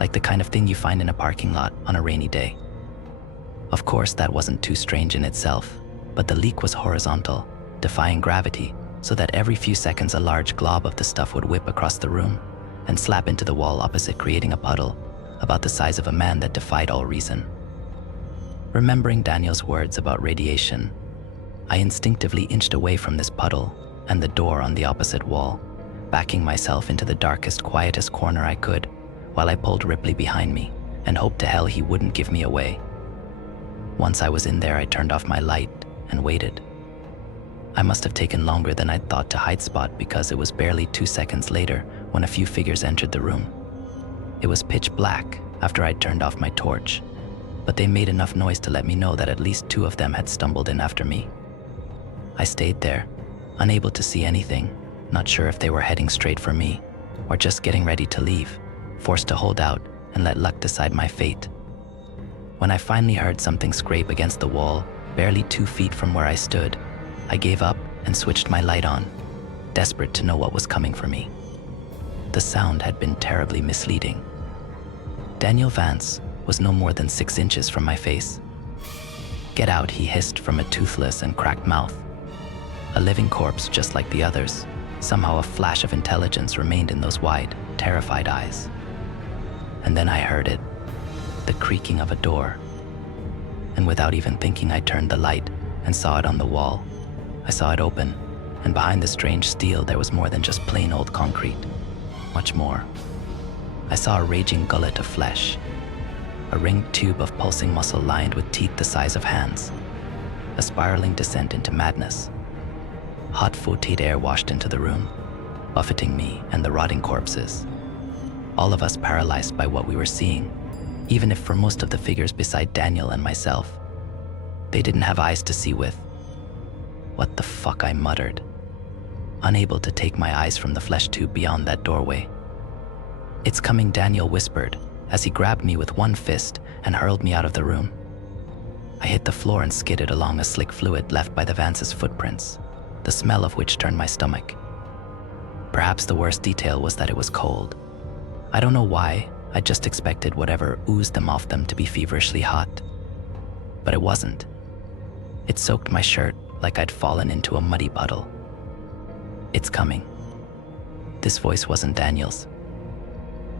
like the kind of thing you find in a parking lot on a rainy day. Of course, that wasn't too strange in itself, but the leak was horizontal, defying gravity, so that every few seconds a large glob of the stuff would whip across the room and slap into the wall opposite, creating a puddle about the size of a man that defied all reason. Remembering Daniel's words about radiation, I instinctively inched away from this puddle and the door on the opposite wall, backing myself into the darkest, quietest corner I could, while I pulled Ripley behind me and hoped to hell he wouldn't give me away. Once I was in there, I turned off my light and waited. I must have taken longer than I'd thought to hide spot, because it was barely 2 seconds later when a few figures entered the room. It was pitch black after I'd turned off my torch, but they made enough noise to let me know that at least 2 of them had stumbled in after me. I stayed there, unable to see anything, not sure if they were heading straight for me or just getting ready to leave, forced to hold out and let luck decide my fate. When I finally heard something scrape against the wall, barely 2 feet from where I stood, I gave up and switched my light on, desperate to know what was coming for me. The sound had been terribly misleading. Daniel Vance was no more than 6 inches from my face. "Get out," he hissed from a toothless and cracked mouth. A living corpse just like the others, Somehow a flash of intelligence remained in those wide, terrified eyes. And then I heard it, the creaking of a door. And without even thinking, I turned the light and saw it on the wall. I saw it open, and behind the strange steel there was more than just plain old concrete. Much more. I saw a raging gullet of flesh, a ringed tube of pulsing muscle lined with teeth the size of hands, a spiraling descent into madness. Hot, foetid air washed into the room, buffeting me and the rotting corpses. All of us paralyzed by what we were seeing, even if for most of the figures beside Daniel and myself, they didn't have eyes to see with. What the fuck, I muttered, unable to take my eyes from the flesh tube beyond that doorway. It's coming, Daniel whispered as he grabbed me with one fist and hurled me out of the room. I hit the floor and skidded along a slick fluid left by the Vance's footprints, the smell of which turned my stomach. Perhaps the worst detail was that it was cold. I don't know why, I just expected whatever oozed them off them to be feverishly hot. But it wasn't. It soaked my shirt like I'd fallen into a muddy puddle. It's coming. This voice wasn't Daniel's.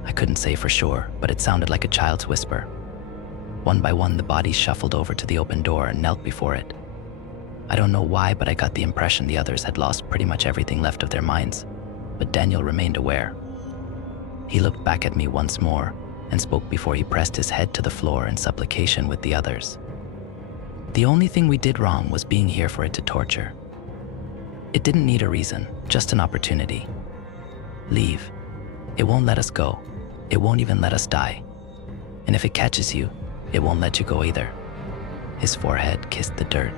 I couldn't say for sure, but it sounded like a child's whisper. One by one, the bodies shuffled over to the open door and knelt before it. I don't know why, but I got the impression the others had lost pretty much everything left of their minds, but Daniel remained aware. He looked back at me once more and spoke before he pressed his head to the floor in supplication with the others. The only thing we did wrong was being here for it to torture. It didn't need a reason, just an opportunity. Leave. It won't let us go. It won't even let us die. And if it catches you, it won't let you go either. His forehead kissed the dirt.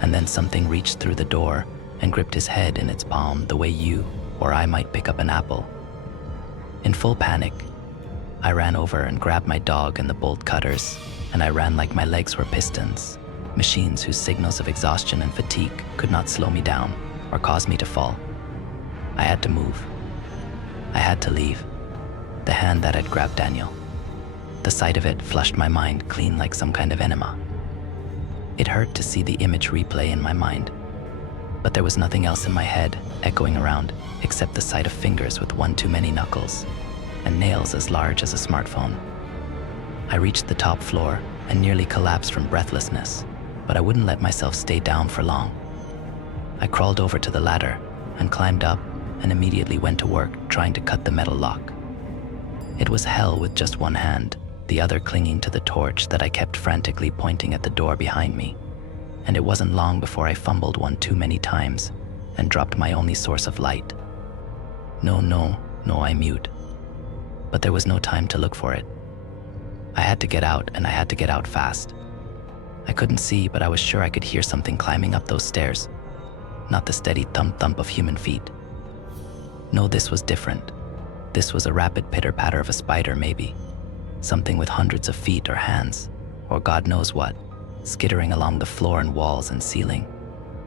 And then something reached through the door and gripped his head in its palm the way you or I might pick up an apple. In full panic, I ran over and grabbed my dog and the bolt cutters, and I ran like my legs were pistons, machines whose signals of exhaustion and fatigue could not slow me down or cause me to fall. I had to move. I had to leave. The hand that had grabbed Daniel. The sight of it flushed my mind clean like some kind of enema. It hurt to see the image replay in my mind, but there was nothing else in my head echoing around except the sight of fingers with one too many knuckles and nails as large as a smartphone. I reached the top floor and nearly collapsed from breathlessness, but I wouldn't let myself stay down for long. I crawled over to the ladder and climbed up and immediately went to work trying to cut the metal lock. It was hell with just one hand, the other clinging to the torch that I kept frantically pointing at the door behind me, and it wasn't long before I fumbled one too many times and dropped my only source of light. No, I mewed. But there was no time to look for it. I had to get out, and I had to get out fast. I couldn't see, but I was sure I could hear something climbing up those stairs, not the steady thump-thump of human feet. No, this was different. This was a rapid pitter-patter of a spider, maybe. Something with hundreds of feet or hands, or God knows what, skittering along the floor and walls and ceiling,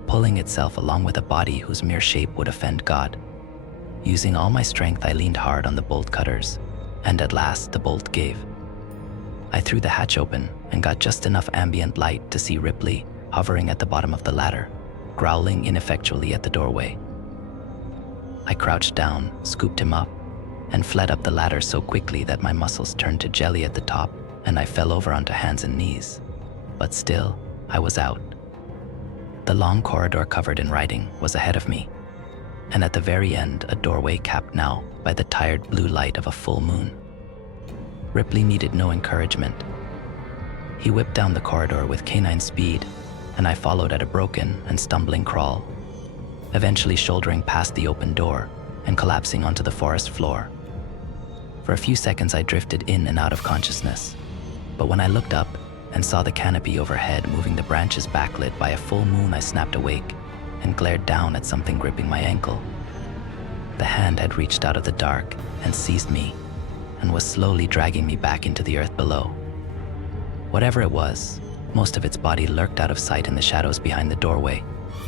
pulling itself along with a body whose mere shape would offend God. Using all my strength, I leaned hard on the bolt cutters, and at last the bolt gave. I threw the hatch open and got just enough ambient light to see Ripley hovering at the bottom of the ladder, growling ineffectually at the doorway. I crouched down, scooped him up, and fled up the ladder so quickly that my muscles turned to jelly at the top and I fell over onto hands and knees. But still, I was out. The long corridor covered in writing was ahead of me, and at the very end, a doorway capped now by the tired blue light of a full moon. Ripley needed no encouragement. He whipped down the corridor with canine speed, and I followed at a broken and stumbling crawl, eventually shouldering past the open door and collapsing onto the forest floor. For a few seconds, I drifted in and out of consciousness, but when I looked up and saw the canopy overhead moving, the branches backlit by a full moon, I snapped awake and glared down at something gripping my ankle. The hand had reached out of the dark and seized me and was slowly dragging me back into the earth below. Whatever it was, most of its body lurked out of sight in the shadows behind the doorway,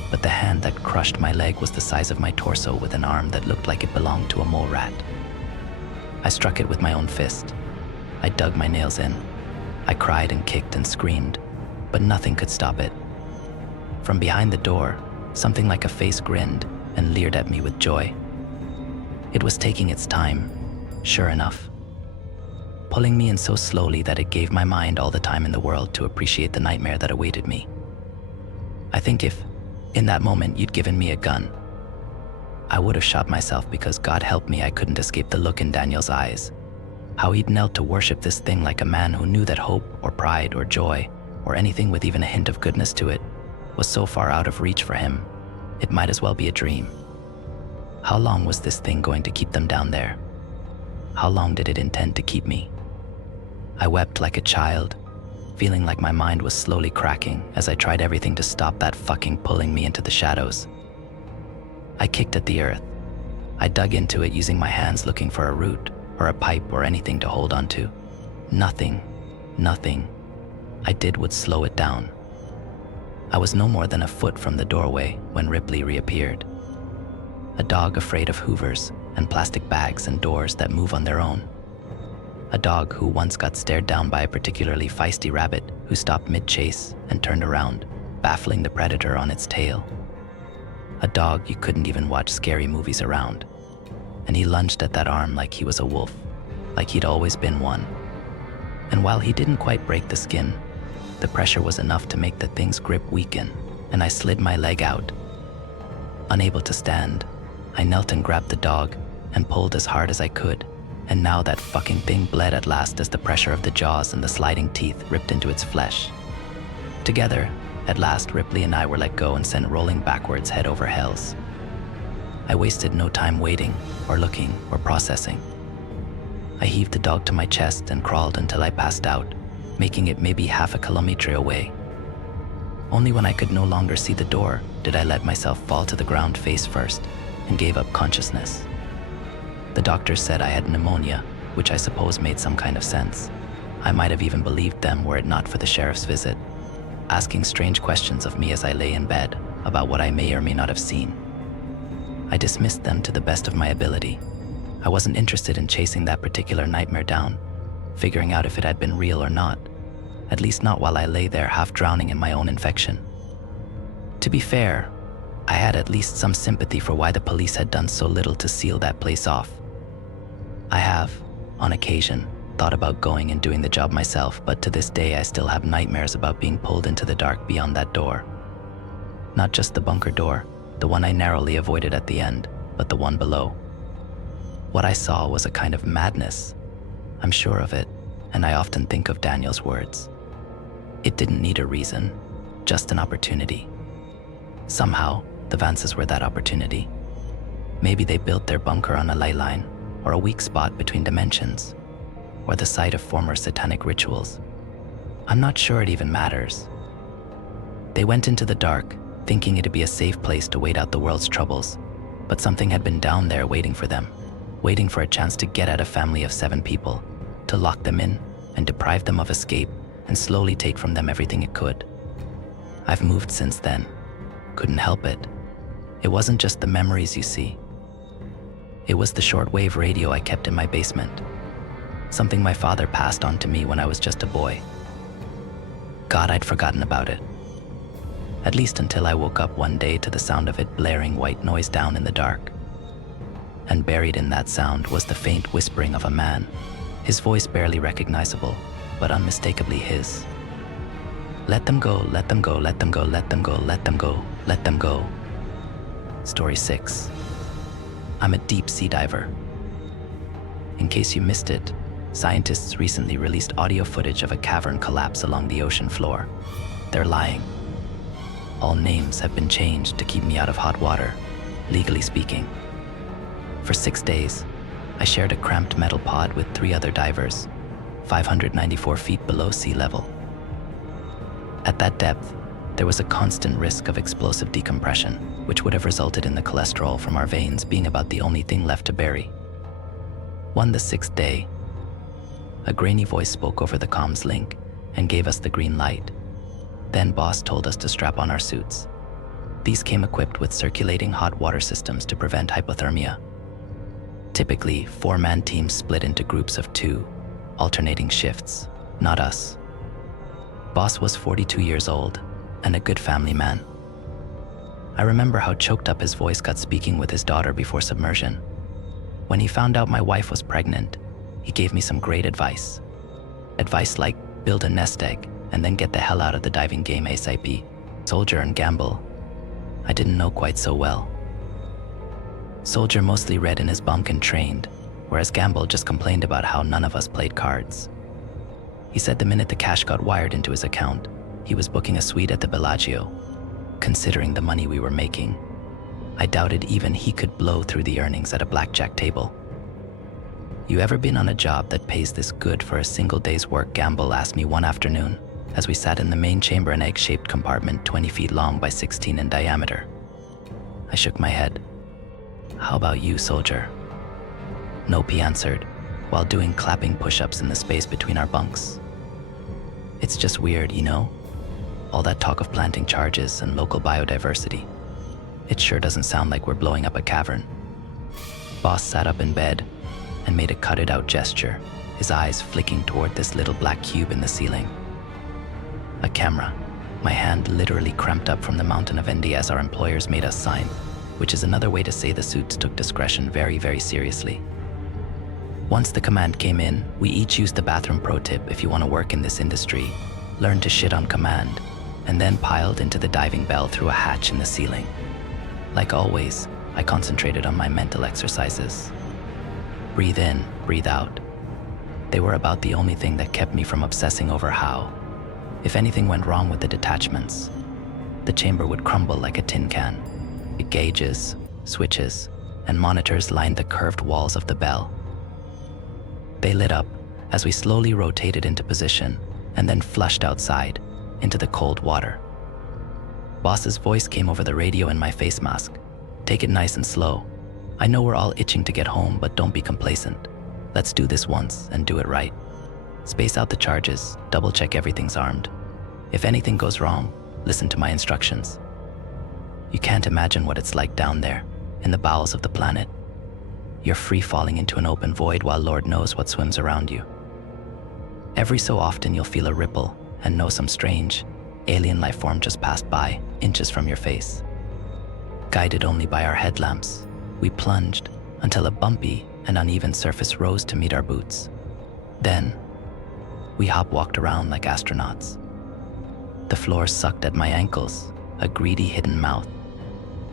but the hand that crushed my leg was the size of my torso with an arm that looked like it belonged to a mole rat. I struck it with my own fist. I dug my nails in. I cried and kicked and screamed, but nothing could stop it. From behind the door, something like a face grinned and leered at me with joy. It was taking its time, sure enough, pulling me in so slowly that it gave my mind all the time in the world to appreciate the nightmare that awaited me. I think if, in that moment, you'd given me a gun, I would have shot myself because God help me I couldn't escape the look in Daniel's eyes. How he'd knelt to worship this thing like a man who knew that hope or pride or joy or anything with even a hint of goodness to it was so far out of reach for him, it might as well be a dream. How long was this thing going to keep them down there? How long did it intend to keep me? I wept like a child, feeling like my mind was slowly cracking as I tried everything to stop that fucking pulling me into the shadows. I kicked at the earth. I dug into it using my hands looking for a root or a pipe or anything to hold onto. Nothing. I did would slow it down. I was no more than a foot from the doorway when Ripley reappeared. A dog afraid of hoovers and plastic bags and doors that move on their own. A dog who once got stared down by a particularly feisty rabbit who stopped mid-chase and turned around, baffling the predator on its tail. A dog you couldn't even watch scary movies around. And he lunged at that arm like he was a wolf, like he'd always been one. And while he didn't quite break the skin, the pressure was enough to make the thing's grip weaken, and I slid my leg out. Unable to stand, I knelt and grabbed the dog and pulled as hard as I could, and now that fucking thing bled at last as the pressure of the jaws and the sliding teeth ripped into its flesh. Together, at last Ripley and I were let go and sent rolling backwards head over hells. I wasted no time waiting, or looking, or processing. I heaved the dog to my chest and crawled until I passed out, making it maybe half a kilometer away. Only when I could no longer see the door did I let myself fall to the ground face first and gave up consciousness. The doctors said I had pneumonia, which I suppose made some kind of sense. I might have even believed them were it not for the sheriff's visit, asking strange questions of me as I lay in bed about what I may or may not have seen. I dismissed them to the best of my ability. I wasn't interested in chasing that particular nightmare down, figuring out if it had been real or not, at least not while I lay there half drowning in my own infection. To be fair, I had at least some sympathy for why the police had done so little to seal that place off. I have, on occasion, thought about going and doing the job myself, but to this day I still have nightmares about being pulled into the dark beyond that door. Not just the bunker door, the one I narrowly avoided at the end, but the one below. What I saw was a kind of madness. I'm sure of it, and I often think of Daniel's words. It didn't need a reason, just an opportunity. Somehow, the Vances were that opportunity. Maybe they built their bunker on a ley line, or a weak spot between dimensions, or the site of former satanic rituals. I'm not sure it even matters. They went into the dark, thinking it'd be a safe place to wait out the world's troubles, but something had been down there waiting for them, waiting for a chance to get at a family of 7 people, to lock them in and deprive them of escape and slowly take from them everything it could. I've moved since then. Couldn't help it. It wasn't just the memories you see. It was the shortwave radio I kept in my basement, something my father passed on to me when I was just a boy. God, I'd forgotten about it. At least until I woke up one day to the sound of it blaring white noise down in the dark. And buried in that sound was the faint whispering of a man, his voice barely recognizable, but unmistakably his. Let them go, let them go, let them go, let them go, let them go, let them go. Story 6. I'm a deep sea diver. In case you missed it, scientists recently released audio footage of a cavern collapse along the ocean floor. They're lying. All names have been changed to keep me out of hot water, legally speaking. For 6 days, I shared a cramped metal pod with 3 other divers, 594 feet below sea level. At that depth, there was a constant risk of explosive decompression, which would have resulted in the cholesterol from our veins being about the only thing left to bury. On the 6th day, a grainy voice spoke over the comms link and gave us the green light. Then Boss told us to strap on our suits. These came equipped with circulating hot water systems to prevent hypothermia. Typically, 4-man teams split into groups of 2, alternating shifts, not us. Boss was 42 years old and a good family man. I remember how choked up his voice got speaking with his daughter before submersion. When he found out my wife was pregnant, he gave me some great advice. Advice like build a nest egg and then get the hell out of the diving game ASAP. Soldier and gamble, I didn't know quite so well. Soldier mostly read in his bunk and trained, whereas Gamble just complained about how none of us played cards. He said the minute the cash got wired into his account, he was booking a suite at the Bellagio. Considering the money we were making, I doubted even he could blow through the earnings at a blackjack table. You ever been on a job that pays this good for a single day's work? Gamble asked me one afternoon as we sat in the main chamber, an egg-shaped compartment 20 feet long by 16 in diameter. I shook my head. How about you, soldier? Nope, he answered, while doing clapping push-ups in the space between our bunks. It's just weird, you know? All that talk of planting charges and local biodiversity. It sure doesn't sound like we're blowing up a cavern. Boss sat up in bed and made a cut-it-out gesture, his eyes flicking toward this little black cube in the ceiling. A camera. My hand literally cramped up from the mountain of NDS our employers made us sign, which is another way to say the suits took discretion very, very seriously. Once the command came in, we each used the bathroom. Pro tip if you want to work in this industry, learn to shit on command, and then piled into the diving bell through a hatch in the ceiling. Like always, I concentrated on my mental exercises. Breathe in, breathe out. They were about the only thing that kept me from obsessing over how, if anything went wrong with the detachments, the chamber would crumble like a tin can. Gauges, switches, and monitors lined the curved walls of the bell. They lit up as we slowly rotated into position and then flushed outside into the cold water. Boss's voice came over the radio in my face mask. Take it nice and slow. I know we're all itching to get home, but don't be complacent. Let's do this once and do it right. Space out the charges, double check everything's armed. If anything goes wrong, listen to my instructions. You can't imagine what it's like down there, in the bowels of the planet. You're free falling into an open void while Lord knows what swims around you. Every so often you'll feel a ripple and know some strange, alien life form just passed by, inches from your face. Guided only by our headlamps, we plunged until a bumpy and uneven surface rose to meet our boots. Then, we hop-walked around like astronauts. The floor sucked at my ankles, a greedy hidden mouth.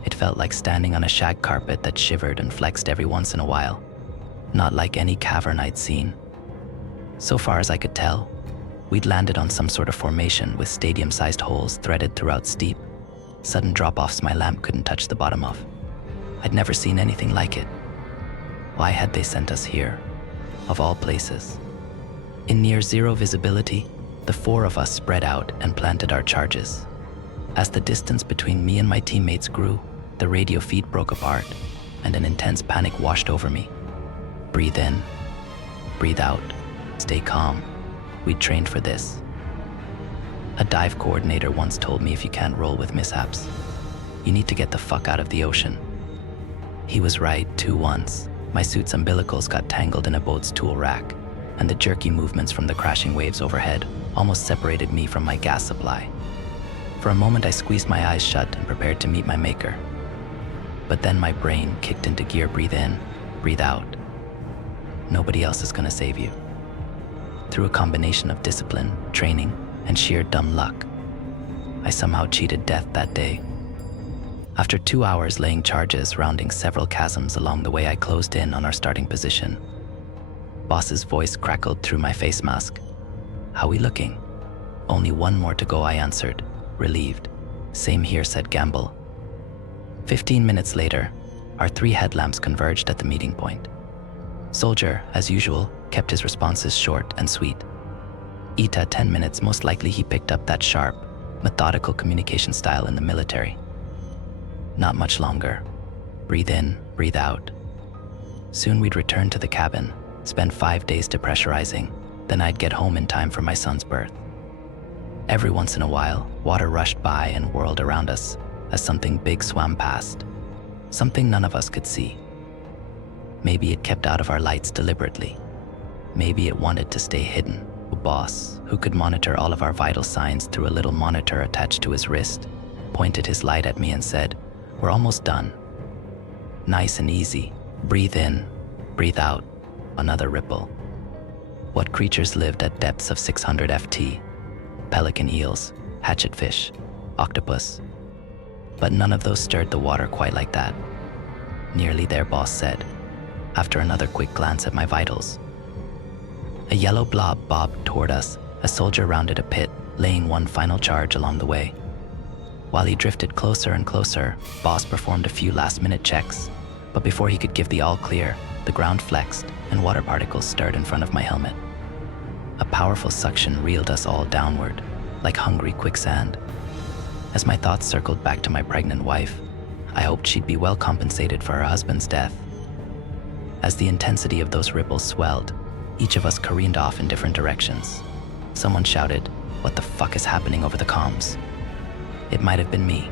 It felt like standing on a shag carpet that shivered and flexed every once in a while, not like any cavern I'd seen. So far as I could tell, we'd landed on some sort of formation with stadium-sized holes threaded throughout steep, sudden drop-offs my lamp couldn't touch the bottom of. I'd never seen anything like it. Why had they sent us here, of all places? In near zero visibility, the four of us spread out and planted our charges. As the distance between me and my teammates grew, the radio feed broke apart, and an intense panic washed over me. Breathe in, breathe out, stay calm. We'd trained for this. A dive coordinator once told me if you can't roll with mishaps, you need to get the fuck out of the ocean. He was right, too. Once, my suit's umbilicals got tangled in a boat's tool rack, and the jerky movements from the crashing waves overhead almost separated me from my gas supply. For a moment I squeezed my eyes shut and prepared to meet my maker. But then my brain kicked into gear. Breathe in, breathe out. Nobody else is gonna save you. Through a combination of discipline, training, and sheer dumb luck, I somehow cheated death that day. After 2 hours laying charges, rounding several chasms along the way, I closed in on our starting position. Boss's voice crackled through my face mask. How we looking? Only one more to go, I answered, relieved. Same here, said Gamble. 15 minutes later, our 3 headlamps converged at the meeting point. Soldier, as usual, kept his responses short and sweet. Ita, 10 minutes, most likely he picked up that sharp, methodical communication style in the military. Not much longer. Breathe in, breathe out. Soon we'd return to the cabin, spend 5 days depressurizing, then I'd get home in time for my son's birth. Every once in a while, water rushed by and whirled around us as something big swam past, something none of us could see. Maybe it kept out of our lights deliberately. Maybe it wanted to stay hidden. A boss, who could monitor all of our vital signs through a little monitor attached to his wrist, pointed his light at me and said, We're almost done. Nice and easy. Breathe in, breathe out. Another ripple. What creatures lived at depths of 600 ft? Pelican eels, hatchetfish, octopus. But none of those stirred the water quite like that. Nearly there, boss said, after another quick glance at my vitals. A yellow blob bobbed toward us. A soldier rounded a pit, laying one final charge along the way. While he drifted closer and closer, Boss performed a few last-minute checks, but before he could give the all-clear, the ground flexed and water particles stirred in front of my helmet. A powerful suction reeled us all downward, like hungry quicksand. As my thoughts circled back to my pregnant wife, I hoped she'd be well compensated for her husband's death. As the intensity of those ripples swelled, each of us careened off in different directions. Someone shouted, "What the fuck is happening over the comms?" It might have been me.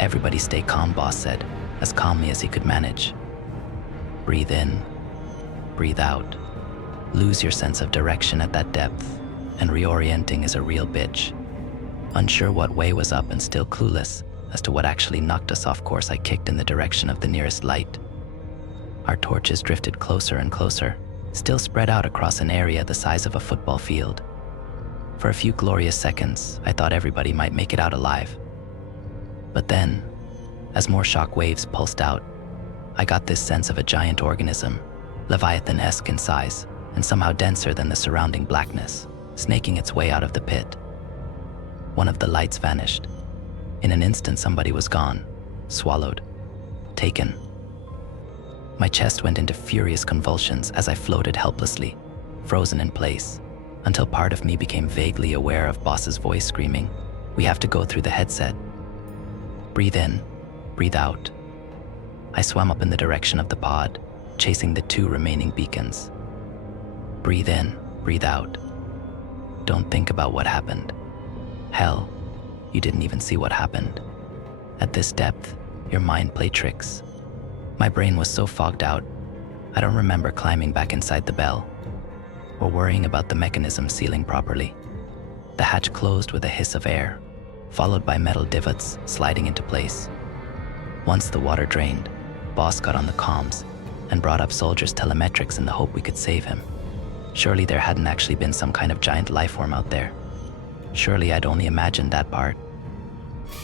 "Everybody stay calm," Boss said, as calmly as he could manage. Breathe in, breathe out. Lose your sense of direction at that depth, and reorienting is a real bitch. Unsure what way was up and still clueless as to what actually knocked us off course, I kicked in the direction of the nearest light. Our torches drifted closer and closer, still spread out across an area the size of a football field. For a few glorious seconds, I thought everybody might make it out alive. But then, as more shock waves pulsed out, I got this sense of a giant organism, Leviathan-esque in size, and somehow denser than the surrounding blackness, snaking its way out of the pit. One of the lights vanished. In an instant, somebody was gone, swallowed, taken. My chest went into furious convulsions as I floated helplessly, frozen in place, until part of me became vaguely aware of Boss's voice screaming, "We have to go through the headset. Breathe in, breathe out." I swam up in the direction of the pod, chasing the two remaining beacons. Breathe in, breathe out. Don't think about what happened. Hell, you didn't even see what happened. At this depth, your mind played tricks. My brain was so fogged out, I don't remember climbing back inside the bell, or worrying about the mechanism sealing properly. The hatch closed with a hiss of air, followed by metal divots sliding into place. Once the water drained, Boss got on the comms and brought up soldiers' telemetrics in the hope we could save him. Surely there hadn't actually been some kind of giant lifeform out there. Surely I'd only imagined that part.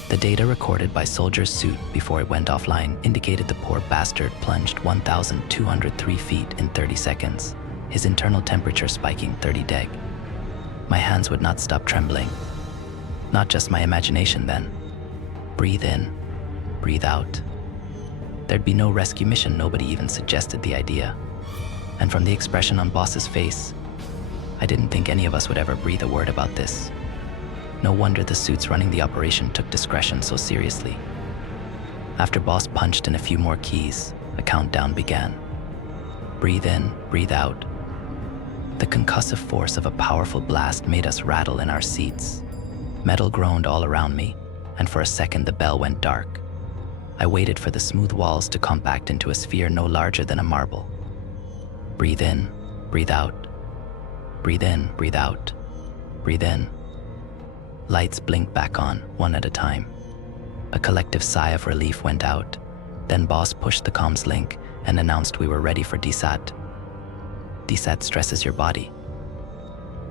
The data recorded by Soldier's suit before it went offline indicated the poor bastard plunged 1,203 feet in 30 seconds, his internal temperature spiking 30 deg. My hands would not stop trembling. Not just my imagination then. Breathe in, breathe out. There'd be no rescue mission, nobody even suggested the idea. And from the expression on Boss's face, I didn't think any of us would ever breathe a word about this. No wonder the suits running the operation took discretion so seriously. After Boss punched in a few more keys, a countdown began. Breathe in, breathe out. The concussive force of a powerful blast made us rattle in our seats. Metal groaned all around me, and for a second the bell went dark. I waited for the smooth walls to compact into a sphere no larger than a marble. Breathe in, breathe out. Breathe in, breathe out. Breathe in. Lights blinked back on, one at a time. A collective sigh of relief went out. Then Boss pushed the comms link and announced we were ready for DSAT. DSAT stresses your body.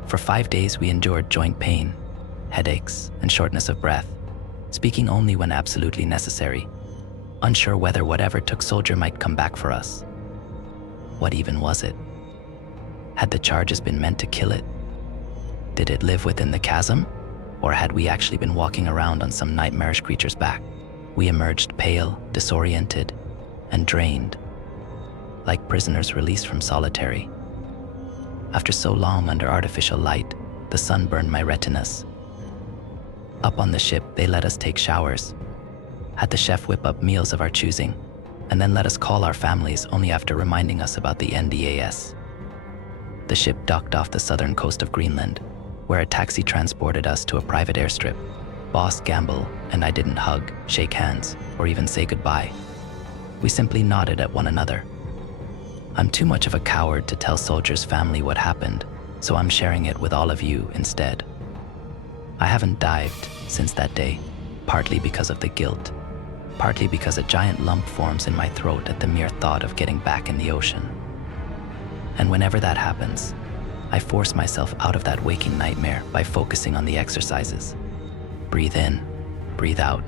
For 5 days we endured joint pain, headaches, and shortness of breath, speaking only when absolutely necessary, unsure whether whatever took Soldier might come back for us. What even was it? Had the charges been meant to kill it? Did it live within the chasm? Or had we actually been walking around on some nightmarish creature's back? We emerged pale, disoriented, and drained, like prisoners released from solitary. After so long under artificial light, the sun burned my retinas. Up on the ship, they let us take showers, had the chef whip up meals of our choosing, and then let us call our families only after reminding us about the NDAS. The ship docked off the southern coast of Greenland, where a taxi transported us to a private airstrip. Boss, Gamble, and I didn't hug, shake hands, or even say goodbye. We simply nodded at one another. I'm too much of a coward to tell Soldier's family what happened, so I'm sharing it with all of you instead. I haven't dived since that day, partly because of the guilt, partly because a giant lump forms in my throat at the mere thought of getting back in the ocean. And whenever that happens, I force myself out of that waking nightmare by focusing on the exercises. Breathe in, breathe out,